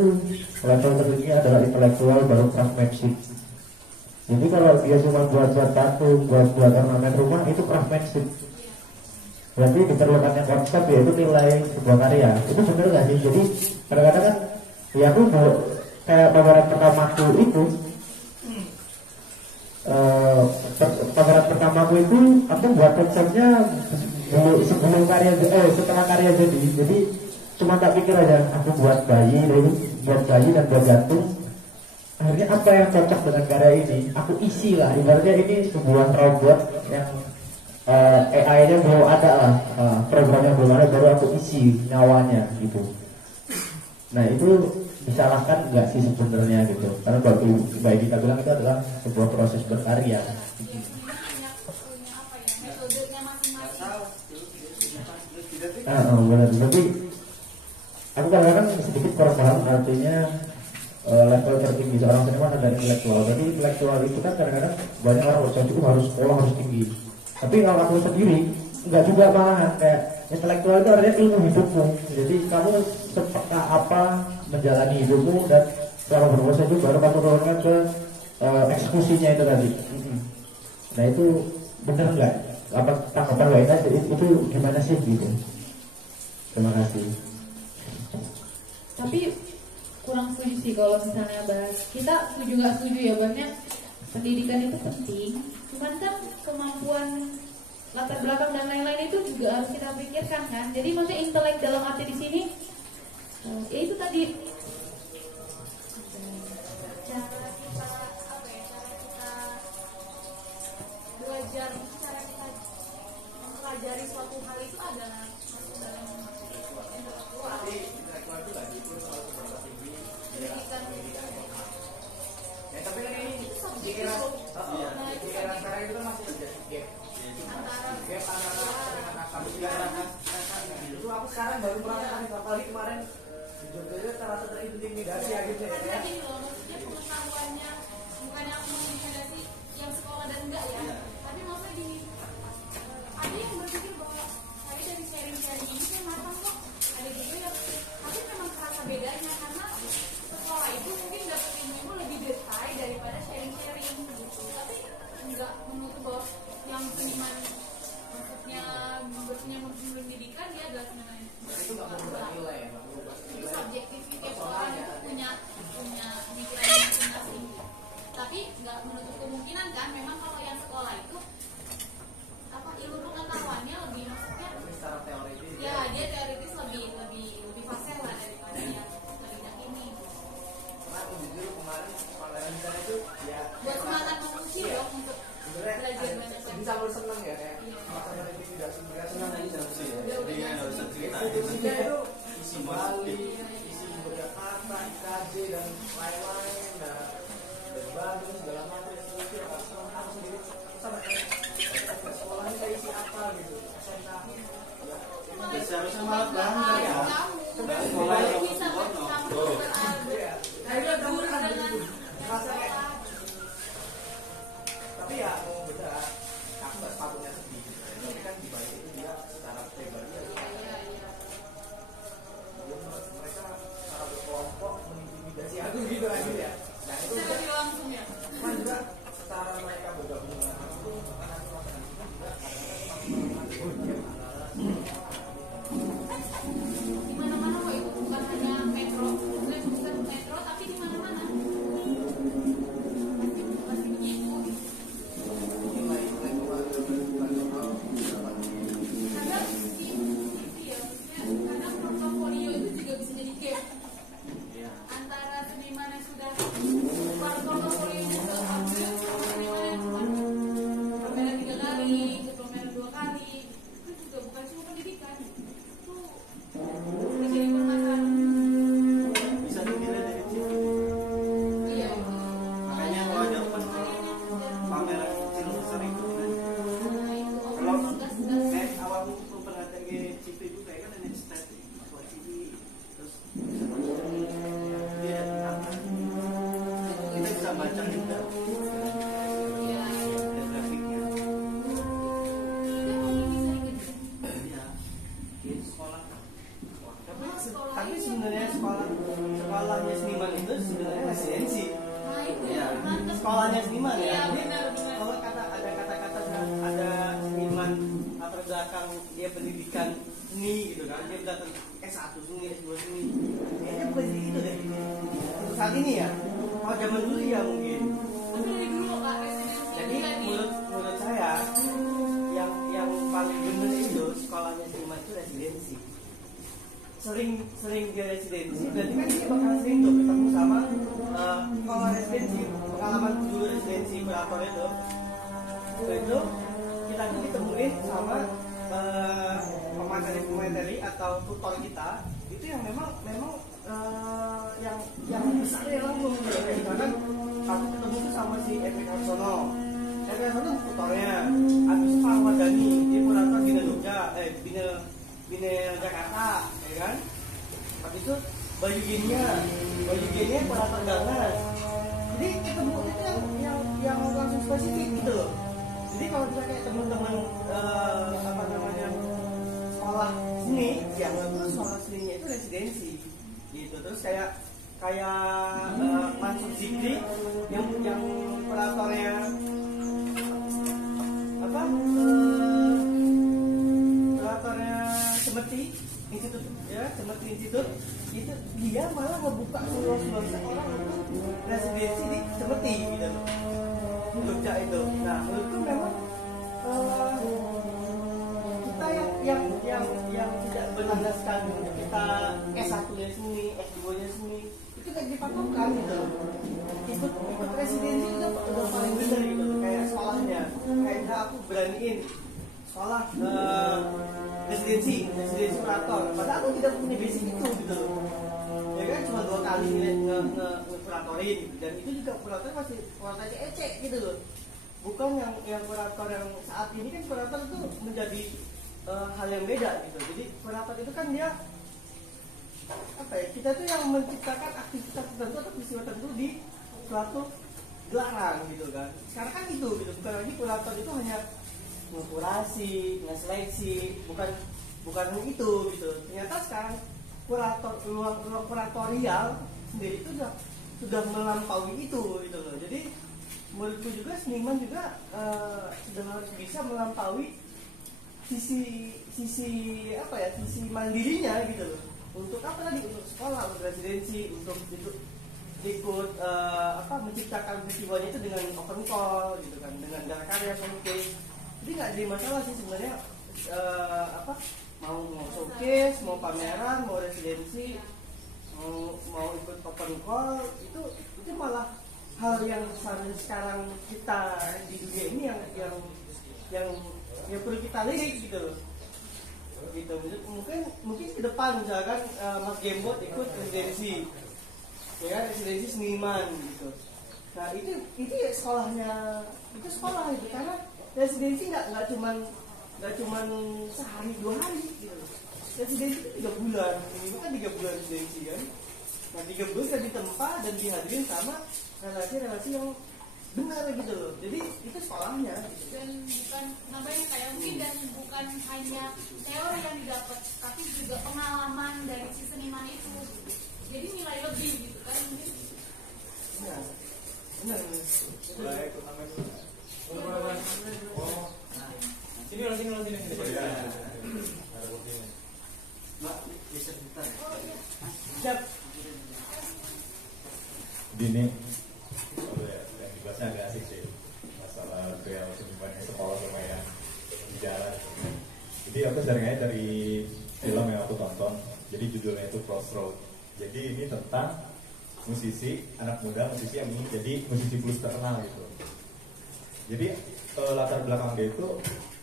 level tertinggi adalah intelektual baru craftsmanship. Jadi kalau dia cuma buat patung, buat ornamen rumah itu craftsmanship. Berarti diperlukannya konsep yaitu nilai sebuah karya. Itu bener nggak sih? Jadi kadang-kadang kan ya aku kayak pameran pertamaku itu. Pameran pertamaku itu aku buat konsepnya sebelum karya setelah karya jadi cuma tak pikir aja aku buat bayi dan buat jantung. Akhirnya apa yang cocok dengan karya ini aku isi lah, ibaratnya ini sebuah robot yang AI-nya belum ada lah, programnya belum ada, baru aku isi nyawanya gitu. Nah itu disalahkan nggak sih sebenarnya gitu, karena bagi kita bilang itu adalah sebuah proses berkarya. Benar. Tapi aku kadang-kadang sedikit kurang paham artinya level tertinggi seorang seniman adalah intelektual. Jadi intelektual itu kan kadang-kadang banyak orang berpikir itu harus sekolah harus tinggi. Tapi kalau aku sendiri nggak juga malahan, kayak intelektual itu artinya ilmu hidupmu. Jadi kamu sepeka apa menjalani hidupmu dan secara berproses itu baru kamu turunkan ke eksekusinya itu tadi. Nah itu bener nggak? Apa tanggapan Mbak Ina itu gimana sih gitu? Terima kasih. Tapi kurang setuju sih kalau misalnya bahas, kita setuju nggak setuju ya, banyak pendidikan itu penting, cuman kan kemampuan latar belakang dan lain-lain itu juga harus kita pikirkan kan. Jadi maksudnya intelek dalam arti di sini ya itu tadi cara kita apa ya, cara kita belajar, cara kita mempelajari suatu hal itu adalah masuk dalam intelektual. Tapi intelektual itu lagi itu soal seberapa tinggi pendidikan lokal. Ya tapi kan ini pikiran sekarang itu kan masih menjadi gap. Gap antara kami itu aku sekarang baru merasakan itu, apalagi kemarin di Jogja itu terasa terintimidasi ya gitu ya. Karena gini loh, maksudnya pengetahuannya bukannya aku mengintimidasi yang sekolah dan enggak ya, tapi maksudnya gini, ada yang berpikir bahwa saya dari sharing-sharing ini saya matang kok, ada juga yang tapi memang terasa bedanya karena sekolah itu mungkin dapat ilmu lebih detail daripada sharing-sharing gitu, tapi enggak menutup bahwa yang seniman maksudnya pendidikan dia adalah seniman Itu nggak merubah nilai ya, itu subjektif, tiap orang itu punya pemikiran masing-masing, tapi nggak menutup kemungkinan kan memang kalau yang sekolah itu apa ilmu pengetahuannya lebih, maksudnya secara teoritis ya dia teoritis lebih fasih lah daripada yang tidak ini. Karena aku jujur kemarin pameran di sana itu ya Buat semangat menguji dong untuk belajar banyak bisa bersenang ya kayak masa ini tidak senang aja sih ya. Isinya itu isi Bali, isi Yogyakarta, IKJ dan lain-lain, dan Bandung segala macam itu aku sendiri sama sekolah ini kayak isi apa gitu, SMK. ya Seharusnya malah bangga ya. sekolah yang bisa bercampur Kamu ada gitu, merasa kayak. Tapi ya mau beda, aku nggak sepatutnya sedih. Tapi kan di balik itu dia secara pribadi ya. Mereka secara berkelompok mengintimidasi aku gitu lagi ya. Nah itu langsung ya. kan juga secara mereka bergabung dengan aku tuh kan aku merasakan itu juga kadang-kadang Di mana-mana kok itu bukan hanya metro, bukan metro tapi di mana-mana. Pasti begitu. Kadang itu ya, maksudnya kadang portofolio itu juga bisa jadi gap antara seniman yang sudah portofolionya seambil sama seniman yang cuma pameran 3 kali, pameran 2 kali, itu juga bukan cuma pendidikan, itu jadi permasalahan. Bisa dinilai dari situ. Iya itu. Makanya kalau ada pameran kecil besar itu kan. Nah itu Kalau gas. awal tuh pernah ke CP itu kayak kan ada static, kalau CP terus dia kita bisa baca juga. Iya. Ada grafiknya. Ya, itu sekolah. Tapi sebenarnya sekolahnya seniman itu sebenarnya residensi. Nah itu Ya, mantap. sekolahnya seniman ya. Iya benar. Kalau ada kata-kata ada seniman latar belakang dia pendidikan seni gitu kan, dia datang S1 seni, S2 seni, kayaknya bukan itu deh. Untuk saat ini ya, kalau zaman dulu ya mungkin. Tapi dari dulu Kak residensi Jadi tadi. menurut saya yang paling benar itu sekolahnya seniman itu residensi. Sering dia residensi, berarti kan dia bakal sering tuh ketemu sama kalau residensi, pengalaman dulu residensi kurator itu kita tuh ditemuin sama pemateri atau tutor kita itu yang memang yang besar ya langsung gitu. Misalkan aku ketemu tuh sama si Erik Harsono tutornya, habis Pak Wadani dia kurator Bina Jogja, Bina Jakarta, ya kan? Habis itu baju gininya kurator Garnas. Jadi ketemu itu yang langsung spesifik gitu loh. Jadi kalau kita kayak teman-teman sekolah seni, yang itu sekolah seninya itu residensi, gitu. Terus kayak Mansur Zikri yang kuratornya apa kuratornya Cemeti Institut ya, Cemeti Institut itu dia malah ngebuka seluas-luasnya orang untuk residensi di Cemeti gitu loh, Jogja itu. Nah menurutku memang kita yang tidak berlandaskan kita S1-nya seni, S2-nya seni itu kayak dipatokkan gitu loh. Ikut residensi itu udah paling bener gitu loh, kayak sekolahnya kayak aku beraniin sekolah residensi kurator, padahal aku tidak punya basic itu gitu loh. Ya kan cuma 2 kali nge-kuratorin dan itu juga kurator masih kuratornya ecek gitu loh. Bukan yang kurator yang saat ini kan kurator itu menjadi hal yang beda gitu. Jadi kurator itu kan dia apa ya? Kita tuh yang menciptakan aktivitas tertentu atau peristiwa tertentu di suatu gelaran gitu kan. Sekarang kan itu gitu. Bukan lagi kurator itu hanya mengkurasi, ngeseleksi, bukan itu gitu. Ternyata sekarang ruang kuratorial sendiri itu sudah melampaui itu gitu loh. Jadi menurutku juga seniman juga sudah harus bisa melampaui sisi apa ya, sisi mandirinya gitu loh. Untuk apa tadi? Untuk sekolah, untuk residensi, untuk ikut menciptakan peristiwanya itu dengan open call gitu kan, dengan karya showcase. Jadi nggak jadi masalah sih sebenarnya mau showcase, mau pameran, mau residensi, mau ikut open call itu malah hal yang sekarang kita di dunia ini yang perlu kita lirik gitu loh. Gitu. Mungkin ke depan misalkan Mas Gembot ikut residensi, ya kan, residensi seniman gitu. Nah itu ya sekolahnya, itu sekolah itu, karena residensi nggak cuman sehari 2 hari gitu loh. Residensi itu 3 bulan, ini kan 3 bulan residensi kan. Nah 3 bulan kan ditempa dan dihadirin sama relasi-relasi yang benar gitu loh. Jadi itu sekolahnya gitu. Dan bukan namanya kayak mungkin, dan bukan hanya teori yang didapat, tapi juga pengalaman dari si seniman itu. Jadi nilai lebih gitu kan mungkin. Benar. Boleh ikut nama itu. Sini lo. Ada buktinya. Mbak, bisa cerita ya? Siap. Gini, yang dibahasnya agak asik sih, masalah duel seniman yang sekolah sama yang di jalan. Jadi aku sharingnya dari film yang aku tonton, jadi judulnya itu Crossroad. Jadi ini tentang musisi, anak muda musisi yang ingin jadi musisi blues terkenal gitu. Jadi latar belakang dia itu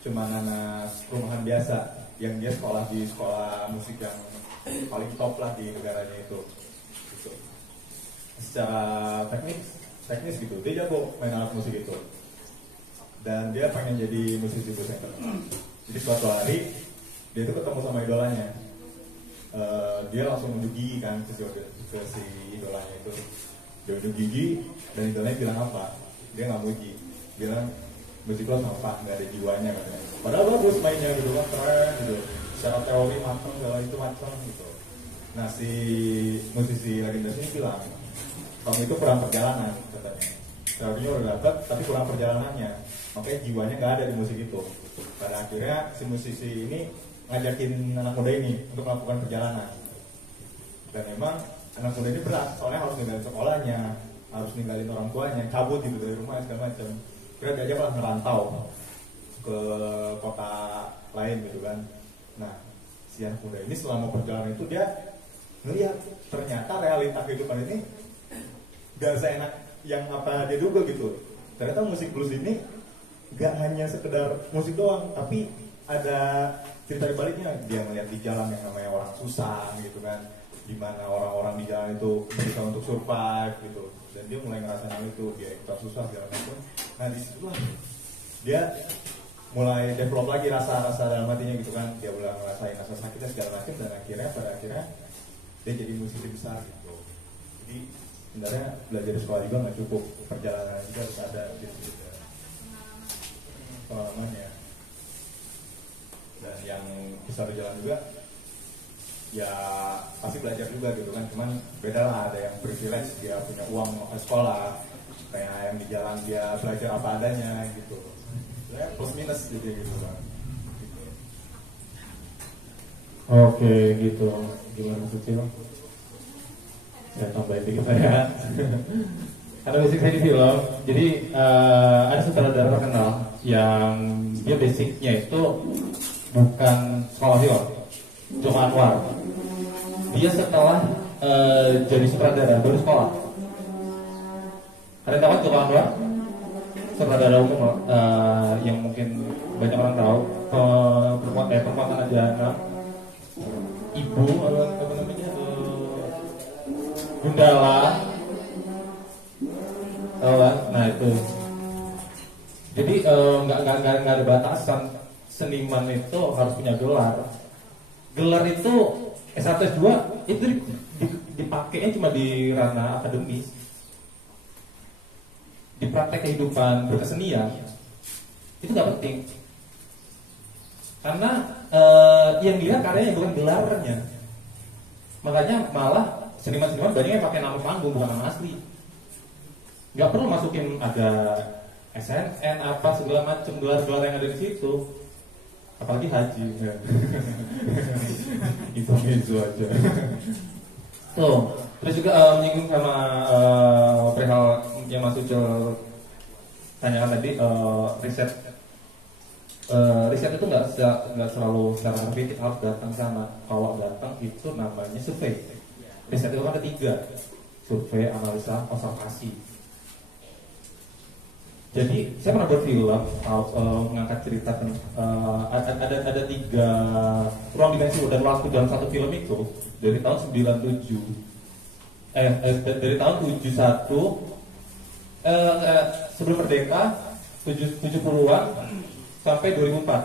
cuma anak rumahan biasa yang dia sekolah di sekolah musik yang paling top lah di negaranya itu. Gitu. Secara teknis gitu, dia jago main alat musik itu. Dan dia pengen jadi musisi blues yang terkenal. Jadi suatu hari dia itu ketemu sama idolanya. Dia langsung unjuk gigi kan ke si idolanya itu. Dia unjuk gigi dan idolanya bilang apa? Dia nggak muji, bilang musik lo sampah, nggak ada jiwanya katanya. Padahal bagus mainnya gitu kan, keren gitu. Secara teori matang, segala itu matang gitu. Nah si musisi legendas ini bilang, kamu itu kurang perjalanan katanya. Teorinya udah dapet, tapi kurang perjalanannya. Makanya jiwanya nggak ada di musik itu. Pada akhirnya si musisi ini ngajakin anak muda ini untuk melakukan perjalanan. Dan memang anak muda ini berat, soalnya harus ninggalin sekolahnya, harus ninggalin orang tuanya, cabut gitu dari rumah segala macam. Kira diajak lah ngerantau ke kota lain gitu kan. Nah, si anak muda ini selama perjalanan itu dia ngelihat ternyata realita kehidupan ini gak seenak yang apa dia duga gitu. Ternyata musik blues ini gak hanya sekedar musik doang, tapi ada cerita di baliknya. Dia ngeliat di jalan yang namanya orang susah gitu kan, dimana orang-orang di jalan itu berusaha untuk survive gitu, dan dia mulai ngerasain itu, dia ikutan susah segala macam. Nah disitulah dia mulai develop lagi rasa dalam hatinya gitu kan, dia mulai ngerasain rasa sakitnya segala macam, dan pada akhirnya dia jadi musisi besar gitu. Jadi sebenarnya belajar di sekolah juga nggak cukup, perjalanan juga harus ada gitu juga pengalamannya. Dan yang besar di jalan juga ya pasti belajar juga gitu kan, cuman beda lah, ada yang privilege dia punya uang ke sekolah, kayak yang di jalan dia belajar apa adanya gitu. sebenarnya plus minus jadi gitu bang. Oke gitu. Gimana kecil? Saya tambahin dikit ya. Karena basic saya di film, jadi ada sutradara terkenal yang dia basicnya itu bukan sekolah film, Joko Anwar. Dia setelah jadi sutradara baru sekolah. Kalian tahu kan Joko Anwar? Sutradara umum yang mungkin banyak orang tahu. Perempuan aja anak, ibu apa namanya Gundala. Nah itu. Jadi nggak ada batasan, seniman itu harus punya gelar. Gelar itu S1 S2 itu dipakainya cuma di ranah akademis. Di praktek kehidupan berkesenian itu nggak penting. Karena yang dilihat karyanya bukan gelarnya. Makanya malah seniman-seniman banyak yang pakai nama panggung bukan nama asli. Nggak perlu masukin ada SNN apa segala macam gelar-gelar yang ada di situ, apalagi haji ya. Itu aja. Tuh, terus juga menyinggung sama perihal yang Mas Ucel tanyakan tadi, riset itu nggak selalu secara harfiah kita harus datang sana. Kalau datang itu namanya survei. Riset itu kan ada 3, survei, analisa, observasi. Jadi saya pernah buat film mengangkat cerita ada 3 ruang dimensi dan waktu dalam satu film itu dari tahun 97 dari tahun 71 sebelum merdeka 70-an sampai 2004.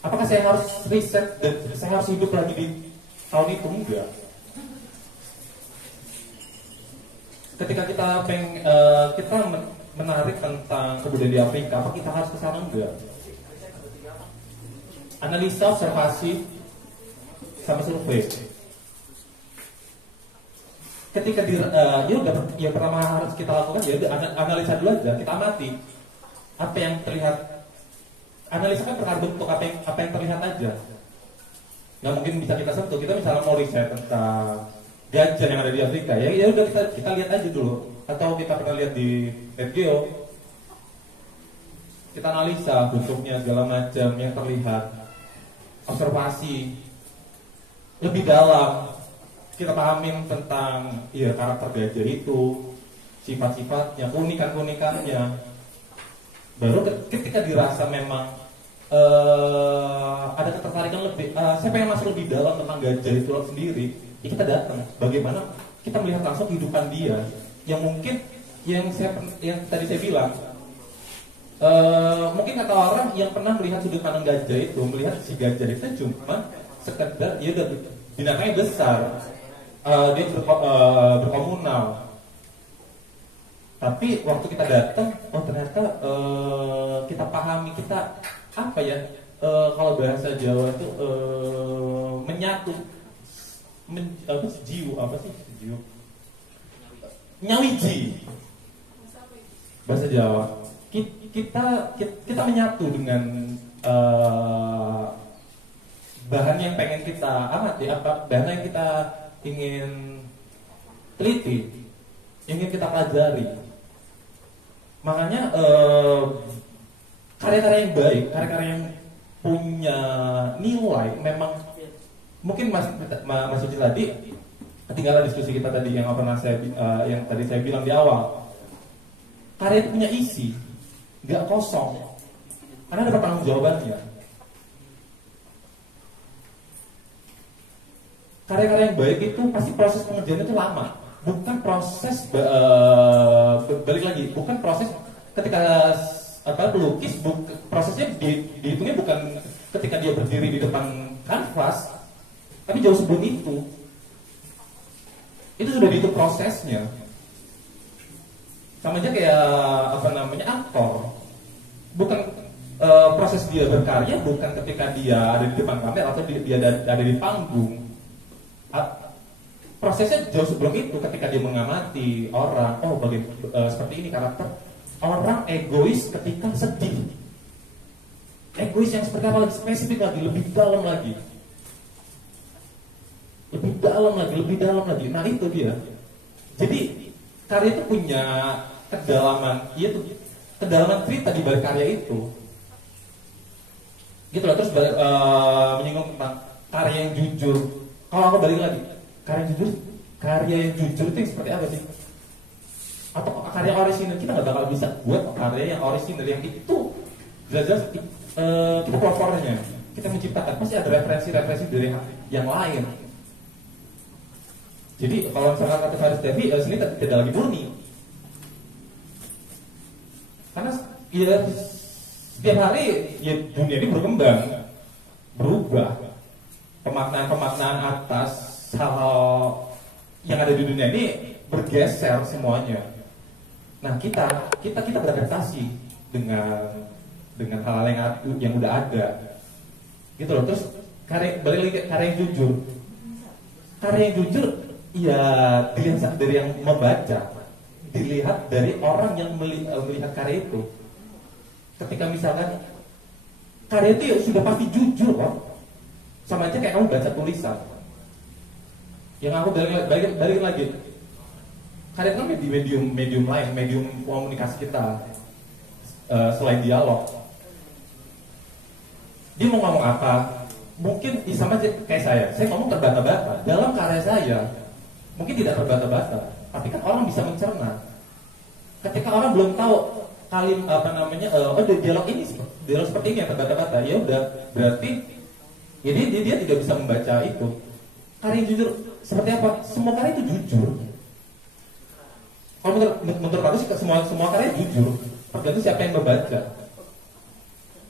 Apakah saya harus riset dan saya harus hidup lagi di tahun itu? Enggak. Ketika kita kita menarik tentang kebudayaan di Afrika, apa kita harus ke sana? Enggak. Analisa, observasi, sama survei. Ketika yang pertama harus kita lakukan ya analisa dulu aja, kita amati apa yang terlihat. Analisa kan berbentuk apa yang terlihat aja. Nggak mungkin bisa kita sentuh. Kita misalnya mau riset tentang gajah yang ada di Afrika, ya udah kita lihat aja dulu. Atau kita pernah lihat di Net Geo, kita analisa bentuknya segala macam yang terlihat, observasi lebih dalam, kita pahamin tentang karakter gajah itu, sifat-sifatnya, keunikan-keunikannya. Baru ketika dirasa memang ada ketertarikan lebih, saya pengen masuk lebih dalam tentang gajah itu sendiri, ya kita datang. Bagaimana kita melihat langsung kehidupan dia, yang mungkin yang tadi saya bilang, mungkin kata orang yang pernah melihat sudut pandang gajah itu, melihat si gajah itu cuma sekedar dia udah binatangnya besar, dia berkomunal. Tapi waktu kita datang, ternyata kita pahami, kita apa ya, kalau bahasa Jawa itu menyatu, nyawiji bahasa Jawa. Kita menyatu dengan bahan yang pengen kita amati, bahan yang kita ingin teliti, ingin kita pelajari. Makanya karya-karya yang baik, karya-karya yang punya nilai, memang mungkin Mas Uci tadi ketinggalan diskusi kita tadi yang tadi saya bilang di awal. Karya itu punya isi, nggak kosong, karena ada pertanggungjawabannya. Karya-karya yang baik itu pasti proses pengerjaannya itu lama, bukan proses balik lagi, bukan proses ketika pelukis, prosesnya dihitungnya bukan ketika dia berdiri di depan kanvas, tapi jauh sebelum itu sudah dihitung prosesnya. Sama aja kayak aktor, bukan proses dia berkarya bukan ketika dia ada di depan kamera atau dia ada di panggung. Prosesnya jauh sebelum itu, ketika dia mengamati orang, seperti ini karakter, orang egois ketika sedih. Egois yang seperti apa lagi, spesifik lagi, lebih dalam lagi. Lebih dalam lagi. Nah itu dia. Jadi karya itu punya kedalaman, iya tuh, kedalaman cerita di balik karya itu. Gitu loh. Terus menyinggung tentang karya yang jujur. Kalau aku balik lagi, karya yang jujur itu yang seperti apa sih? Atau karya orisinil, kita nggak bakal bisa buat karya yang orisinil yang itu jelas-jelas kita pelapornya, kita menciptakan, pasti ada referensi dari yang lain. Jadi kalau misalkan kata Faris Devi, seni tidak lagi murni, karena ya setiap hari ya dunia ini berkembang, berubah, pemaknaan atas hal yang ada di dunia ini bergeser semuanya. Nah kita beradaptasi dengan hal-hal yang udah ada, gitu loh. Terus balik lagi karya yang jujur, ya dilihat dari yang membaca, dilihat dari orang yang melihat karya itu. Ketika misalkan karya itu ya sudah pasti jujur kok, sama aja kayak kamu baca tulisan. Yang aku balik lagi, karya kan di medium lain, medium komunikasi kita selain dialog. Dia mau ngomong apa, mungkin sama aja kayak saya ngomong terbata-bata. Dalam karya saya mungkin tidak terbata-bata, tapi kan orang bisa mencerna. Ketika orang belum tahu dialog seperti ini yang terbata-bata, ya udah berarti ya dia tidak bisa membaca itu. Karya yang jujur seperti apa? Semua karya itu jujur. Kalau menurut aku sih semua karya jujur, tergantung siapa yang membaca.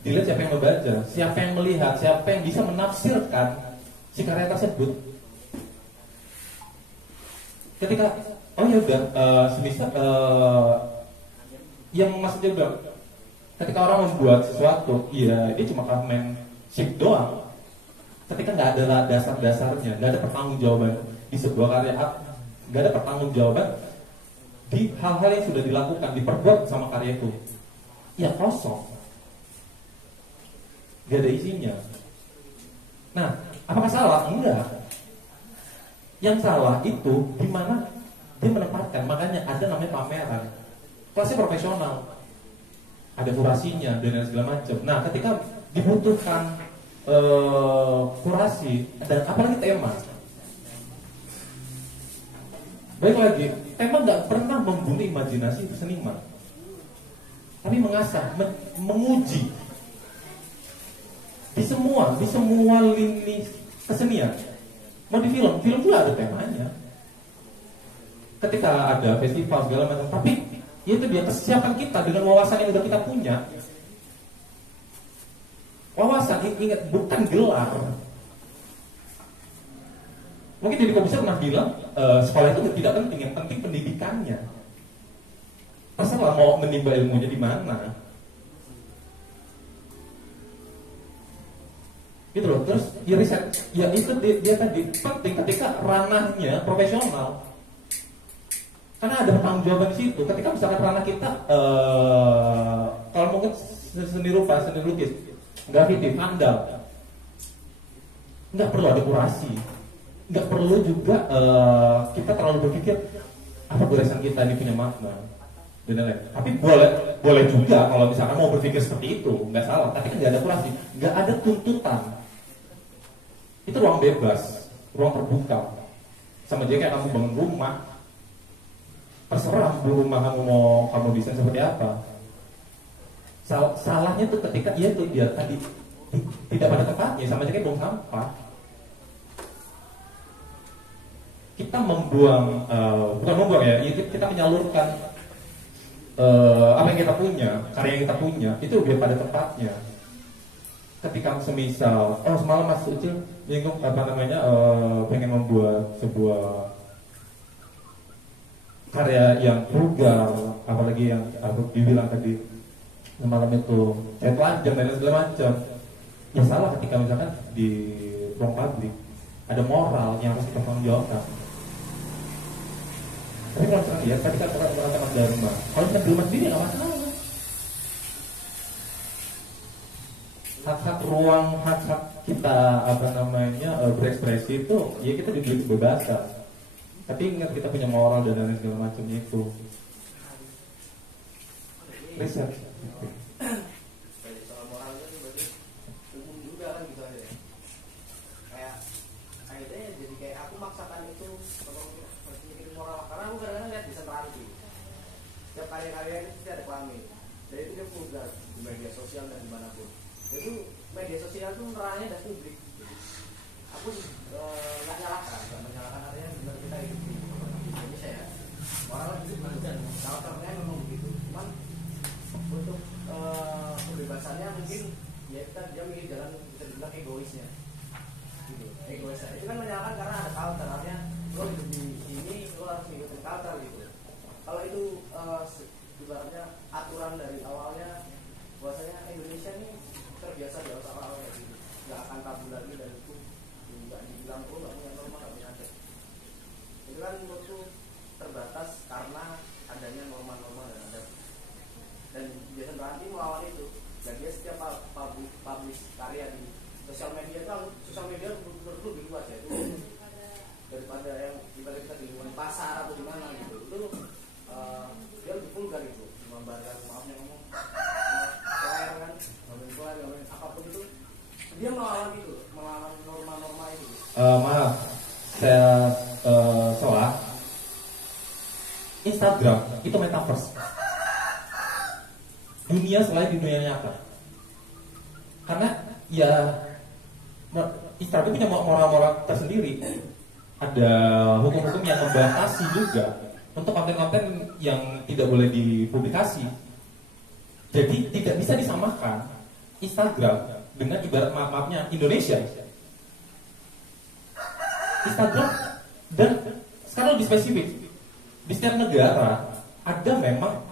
Dilihat siapa yang membaca, siapa yang melihat, siapa yang bisa menafsirkan si karya tersebut. Ketika semisal yang maksudnya udah, ketika orang membuat sesuatu, iya dia cuma main ship doang. Ketika nggak ada dasar-dasarnya, nggak ada pertanggungjawaban di sebuah karya, nggak ada pertanggungjawaban di hal-hal yang sudah dilakukan, diperbuat sama karya itu, ya kosong. Gak ada isinya. Nah, apakah salah? Enggak. Yang salah itu gimana dia menempatkan. Makanya ada namanya pameran. Kelasnya profesional, ada kurasinya dan segala macam. Nah, ketika dibutuhkan kurasi dan apalagi tema, baik lagi, tema nggak pernah membunuh imajinasi seniman, tapi mengasah, menguji. Di semua lini kesenian, mau di film juga ada temanya. Ketika ada festival segala macam, tapi itu dia kesiapan kita dengan wawasan yang udah kita punya. Wawasan, ingat, bukan gelar. Mungkin Deddy Corbuzier pernah bilang sekolah itu tidak penting, yang penting pendidikannya. Masalah mau menimba ilmunya di mana? Gitu loh. Terus ya riset, ya itu dia tadi penting ketika ranahnya profesional, karena ada pertanggungjawaban di situ. Ketika misalkan ranah kita kalau mungkin seni rupa, seni lukis, grafiti, vandal, nggak perlu ada kurasi, nggak perlu juga kita terlalu berpikir apa goresan kita ini punya makna dan lain-lain. Tapi boleh juga kalau misalkan mau berpikir seperti itu, nggak salah. Tapi kan nggak ada kurasi, nggak ada tuntutan. Itu ruang bebas, ruang terbuka. Sama aja kayak kamu bangun rumah, terserah rumah kamu desain seperti apa. Salahnya tuh ketika dia tadi tidak pada tempatnya, sama aja kayak buang sampah. Kita membuang, bukan membuang ya, kita menyalurkan apa yang kita punya, karya yang kita punya itu biar pada tempatnya. Ketika semisal, semalam Mas Ucil bingung pengen membuat sebuah karya yang frugal, apalagi yang aku dibilang tadi semalam itu telanjang dan segala macam. Ya salah ketika misalkan di ruang publik ada moral yang harus kita pertanggungjawabkan. Tapi kalau misalkan ya, ketika Mas Dharma, kalau misalkan di rumah sendiri nggak masalah. hak-hak ruang, hak-hak kita berekspresi itu ya kita diberi kebebasan. Tapi ingat kita punya moral dan lain segala macamnya itu. Riset. Jadi soal moral itu berarti umum juga kan gitu aja. Kayak akhirnya jadi kayak aku maksakan itu kalau mikirin moral karena aku kadang-kadang lihat di sentrality. Setiap karya-karya itu pasti ada kelamin. Dan itu dia vulgar di media sosial dan dimanapun. Jadi media sosial itu nerangnya dan publik. Aku nggak menyalahkan artinya benar kita hidup di Indonesia ya. Orang hidup macam culture-nya memang begitu. Cuman untuk kebebasannya mungkin ya dia milih jalan bisa dibilang egoisnya. Gitu. Egoisnya itu kan menyalahkan karena ada culture, artinya lo hidup di sini lo harus ngikutin culture gitu. Kalau itu ibaratnya aturan dari awalnya bahwasanya Indonesia ini terbiasa di awal kayak gitu, nggak akan tabu lagi dan itu nggak dibilang nggak punya norma nggak punya adat. Itu kan menurutku terbatas karena adanya norma-norma dan adat. Dan Jason Ranti melawan itu. Dan dia setiap publish karya di sosial media menurutku lebih luas ya itu daripada yang daripada kita di pasar atau di mana gitu. Itu dia lebih vulgar itu, membarkan maafnya ngomong player kan, ngomongin apapun itu dia melawan itu, melawan norma-norma itu. Maaf, saya salah. Instagram itu metaverse. Dunia selain di dunia nyata. Karena ya Instagram punya moral-moral tersendiri. Ada hukum-hukum yang membatasi juga untuk konten-konten yang tidak boleh dipublikasi. Jadi tidak bisa disamakan Instagram dengan ibarat maaf-maafnya Indonesia. Instagram dan sekarang lebih spesifik di setiap negara ada memang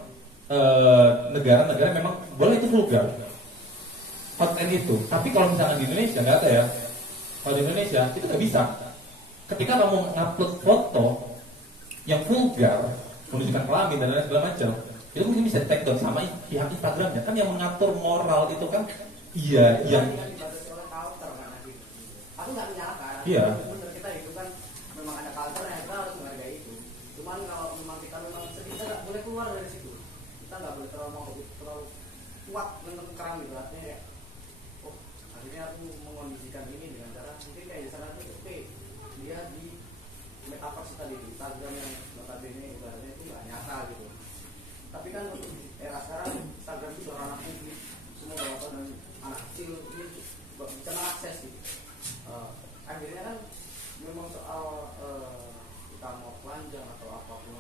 negara-negara memang boleh itu vulgar konten itu. Tapi kalau misalnya di Indonesia nggak ada ya. Kalau di Indonesia itu nggak bisa. Ketika kamu ngupload foto yang vulgar, menunjukkan kelamin dan lain segala macam, itu mungkin bisa di-take down sama pihak Instagramnya. Kan yang mengatur moral itu kan iya yang dibatasi oleh culture kan gitu. Aku nggak menyalahkan. Iya. Bener kita itu kan memang ada culture yang kita harus menghargai itu. Cuman kalau memang kita sedih kita nggak boleh keluar dari situ. Kita nggak boleh terlalu kuat menekan gitu artinya ya. Oh akhirnya aku mengondisikan ini dengan cara mungkin kayak di sana itu oke dia di metaverse tadi di Instagram yang notabene ibaratnya itu nggak nyata gitu. Tapi kan untuk era sekarang Instagram itu sudah ranah publik, semua bapak dan anak kecil ini bisa mengakses gitu. Akhirnya kan memang soal kita mau telanjang atau apapun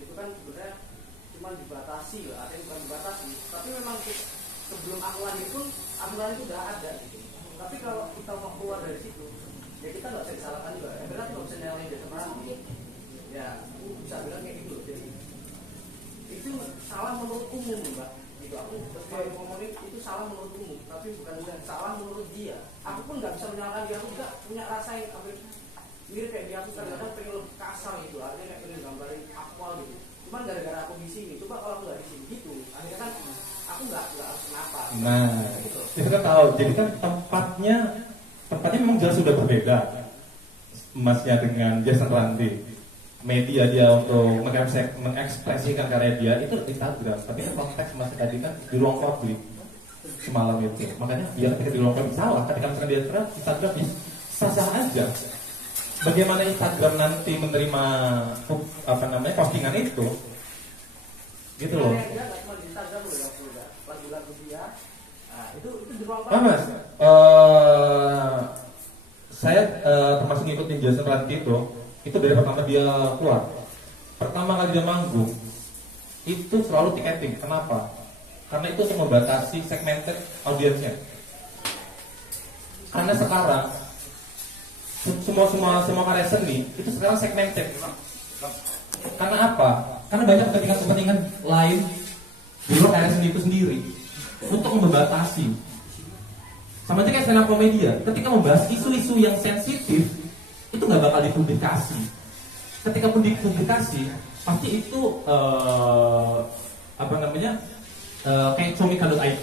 itu kan sebenarnya cuma dibatasi lah, artinya bukan dibatasi, tapi memang sebelum aku lahir pun aturan itu udah ada gitu. Tapi kalau kita mau keluar dari situ, ya kita nggak bisa disalahkan juga. Ya benar nggak bisa nyalain dia seperti, ya aku bisa bilang kayak gitu. Jadi itu salah menurut umum mbak. Gitu aku sebagai ngomongin itu salah menurut umum, tapi bukan salah menurut dia. Aku pun nggak bisa menyalahkan dia. Aku nggak punya rasa yang mirip kayak dia. Aku kadang-kadang pengen lebih kasar gitu, artinya kayak pengen gambarin akwal gitu. Cuman gara-gara aku di sini, coba kalau aku nggak di sini gitu, akhirnya kan aku nggak harus kenapa. nah gitu. kita kan tahu. Jadi kan tempatnya memang jelas sudah berbeda. Masnya dengan Jason Ranti, media dia untuk mengekspresikan karya dia itu di Instagram. Tapi kan konteks masih tadi kan di ruang publik semalam itu. Makanya dia ketika di ruang publik salah. Ketika misalkan dia Instagram ya sah-sah aja. Bagaimana Instagram nanti menerima postingan itu, gitu loh. Dia nggak cuma di Instagram loh yang vulgar, lagu-lagu dia, nah, itu di ruang Mas, saya termasuk ngikutin Jason Ranti itu dari pertama dia keluar. Pertama kali dia manggung itu selalu tiketing. Kenapa? Karena itu untuk membatasi segmented audiensnya. Karena sekarang semua karya seni itu sekarang segmented. Karena apa? Karena banyak kepentingan lain di luar karya seni itu sendiri untuk membatasi. Sama aja kayak stand up komedi ya. Ketika membahas isu-isu yang sensitif itu nggak bakal dipublikasi. Ketika pun dipublikasi pasti itu kayak comika.id